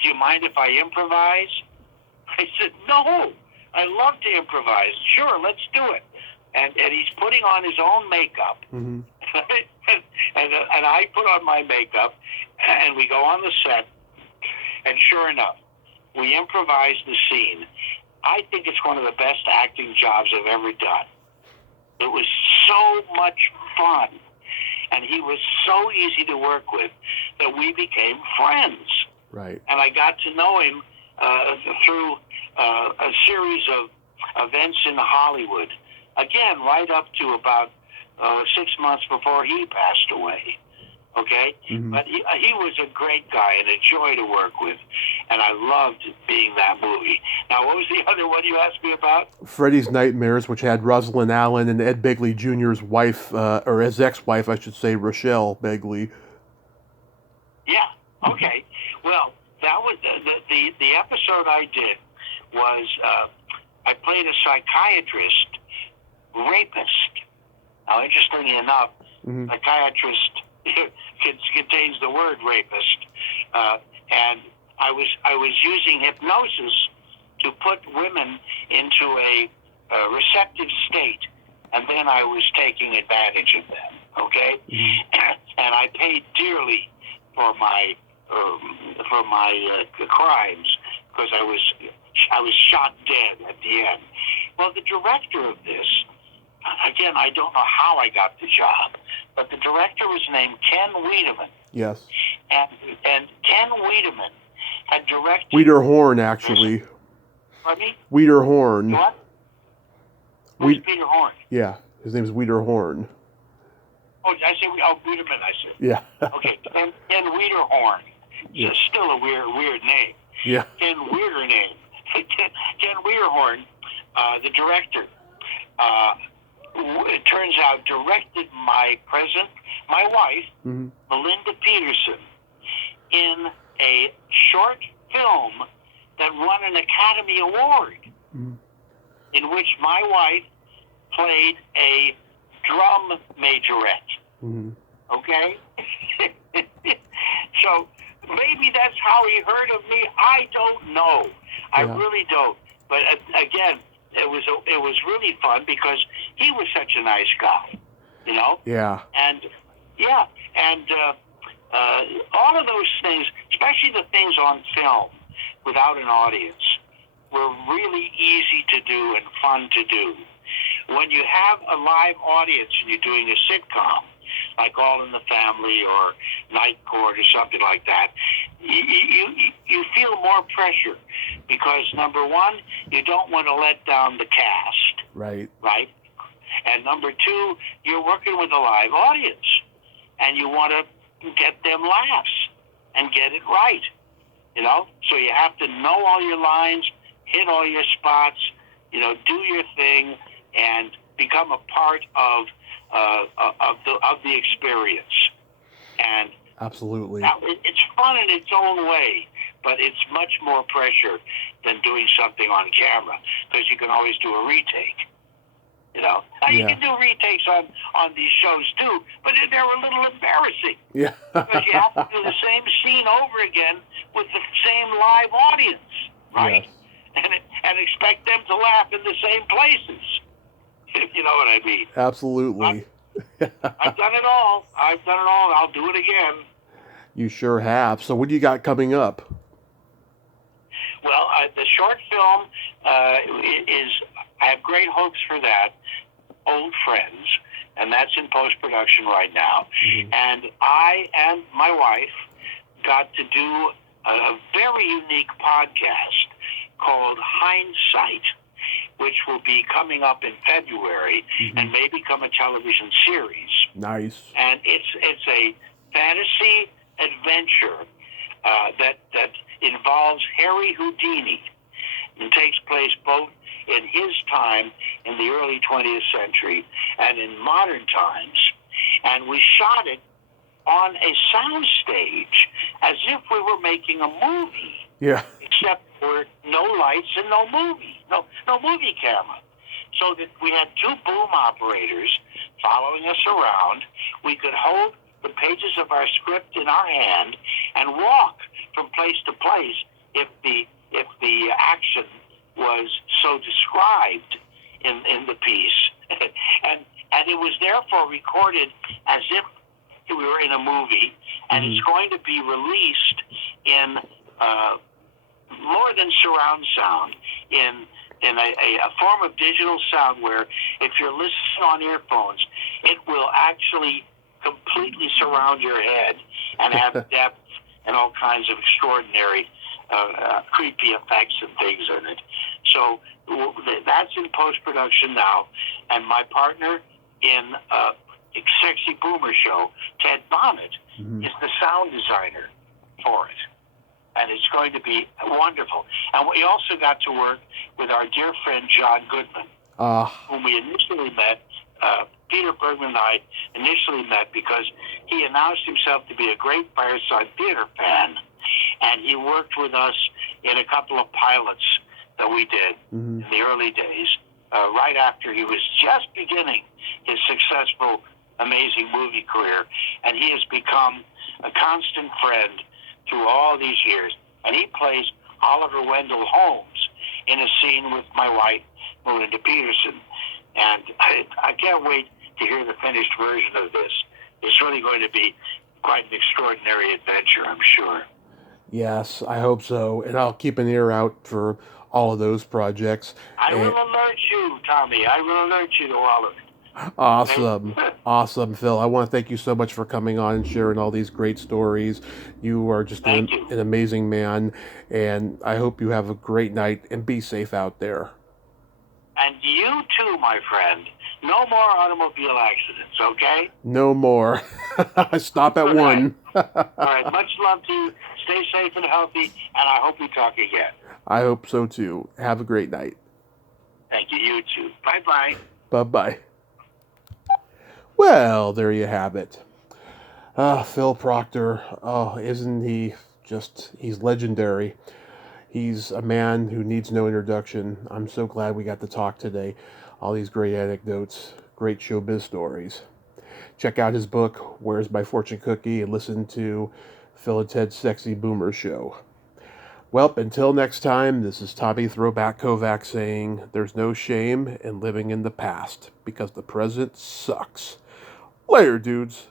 do you mind if I improvise? I said, no, I love to improvise. Sure, let's do it. And he's putting on his own makeup. Mm-hmm. and I put on my makeup, and we go on the set, and sure enough, we improvise the scene. I think it's one of the best acting jobs I've ever done. It was so much fun, and he was so easy to work with that we became friends. Right. And I got to know him through a series of events in Hollywood. Again, right up to about 6 months before he passed away. Okay? Mm-hmm. But he was a great guy and a joy to work with. And I loved being that movie. Now, what was the other one you asked me about? Freddy's Nightmares, which had Rosalind Allen and Ed Begley Jr.'s wife, or his ex-wife, I should say, Rochelle Begley. Yeah, okay. Well, that was the episode I did was I played a psychiatrist rapist. Now, interestingly enough, Mm-hmm. psychiatrist contains the word rapist, and I was using hypnosis to put women into a receptive state, and then I was taking advantage of them. Okay, Mm-hmm. and I paid dearly for my crimes because I was shot dead at the end. Well, the director of this. Again, I don't know how I got the job, but the director was named Ken Wiedemann. Yes. And Ken Wiedemann had directed... Wiederhorn, actually. Pardon me? Wiederhorn. What? Who's Peter Horn? Yeah, his name's Wiederhorn. Oh, I say, Wiedemann, I said. Yeah. Okay, Ken Wiederhorn. Yeah. It's still a weird name. Yeah. Ken Weirder name. Ken Wiederhorn, the director, it turns out, directed my wife, Mm-hmm. Melinda Peterson, in a short film that won an Academy Award, Mm-hmm. in which my wife played a drum majorette. Mm-hmm. Okay? So maybe that's how he heard of me. I don't know. I really don't. But again, it was really fun because he was such a nice guy, you know? Yeah. And all of those things, especially the things on film without an audience, were really easy to do and fun to do. When you have a live audience and you're doing a sitcom, like All in the Family or Night Court or something like that, you feel more pressure because, number one, you don't want to let down the cast. Right. Right? And number two, you're working with a live audience, and you want to get them laughs and get it right, you know? So you have to know all your lines, hit all your spots, you know, do your thing, and become a part of the experience. And absolutely, it's fun in its own way, but it's much more pressure than doing something on camera because you can always do a retake. You know, now you can do retakes on these shows too, but they're a little embarrassing. Yeah, because you have to do the same scene over again with the same live audience, right? Yes. And expect them to laugh in the same places. If you know what I mean. Absolutely. I've done it all. I'll do it again. You sure have. So what do you got coming up? Well, the short film is, I have great hopes for that, Old Friends, and that's in post-production right now. Mm-hmm. And I and my wife got to do a very unique podcast called Hindsight, which will be coming up in February, mm-hmm. and may become a television series. Nice. And it's a fantasy adventure that involves Harry Houdini and takes place both in his time in the early 20th century and in modern times. And we shot it on a soundstage as if we were making a movie. Yeah. Except for no lights and no movie camera. So that we had two boom operators following us around. We could hold the pages of our script in our hand and walk from place to place if the action was so described in the piece, and it was therefore recorded as if we were in a movie, and it's going to be released in more than surround sound, in a form of digital sound where if you're listening on earphones, it will actually completely surround your head and have depth and all kinds of extraordinary creepy effects and things in it. So that's in post-production now, and my partner in Sexy Boomer Show, Ted Bonnet, is the sound designer for it. And it's going to be wonderful. And we also got to work with our dear friend John Goodman, whom we initially met. Peter Bergman and I initially met because he announced himself to be a great Fireside Theater fan. And he worked with us in a couple of pilots that we did in the early days, right after he was just beginning his successful, amazing movie career. And he has become a constant friend through all these years. And he plays Oliver Wendell Holmes in a scene with my wife, Melinda Peterson. And I can't wait to hear the finished version of this. It's really going to be quite an extraordinary adventure, I'm sure. Yes, I hope so. And I'll keep an ear out for all of those projects. I will alert you, Tommy. I will alert you to all of it. Awesome. Awesome, Phil. I want to thank you so much for coming on and sharing all these great stories. You are just an amazing man, and I hope you have a great night and be safe out there. And you too, my friend. No more automobile accidents, okay? No more. Stop at one. All right. Much love to you. Stay safe and healthy, and I hope we talk again. I hope so too. Have a great night. Thank you. You too. Bye-bye. Bye-bye. Well, there you have it. Phil Proctor. Oh, isn't he just, he's legendary. He's a man who needs no introduction. I'm so glad we got to talk today. All these great anecdotes, great showbiz stories. Check out his book, Where's My Fortune Cookie, and listen to Phil and Ted's Sexy Boomer Show. Well, until next time, this is Tommy Throwback Kovac saying there's no shame in living in the past because the present sucks. Later, dudes.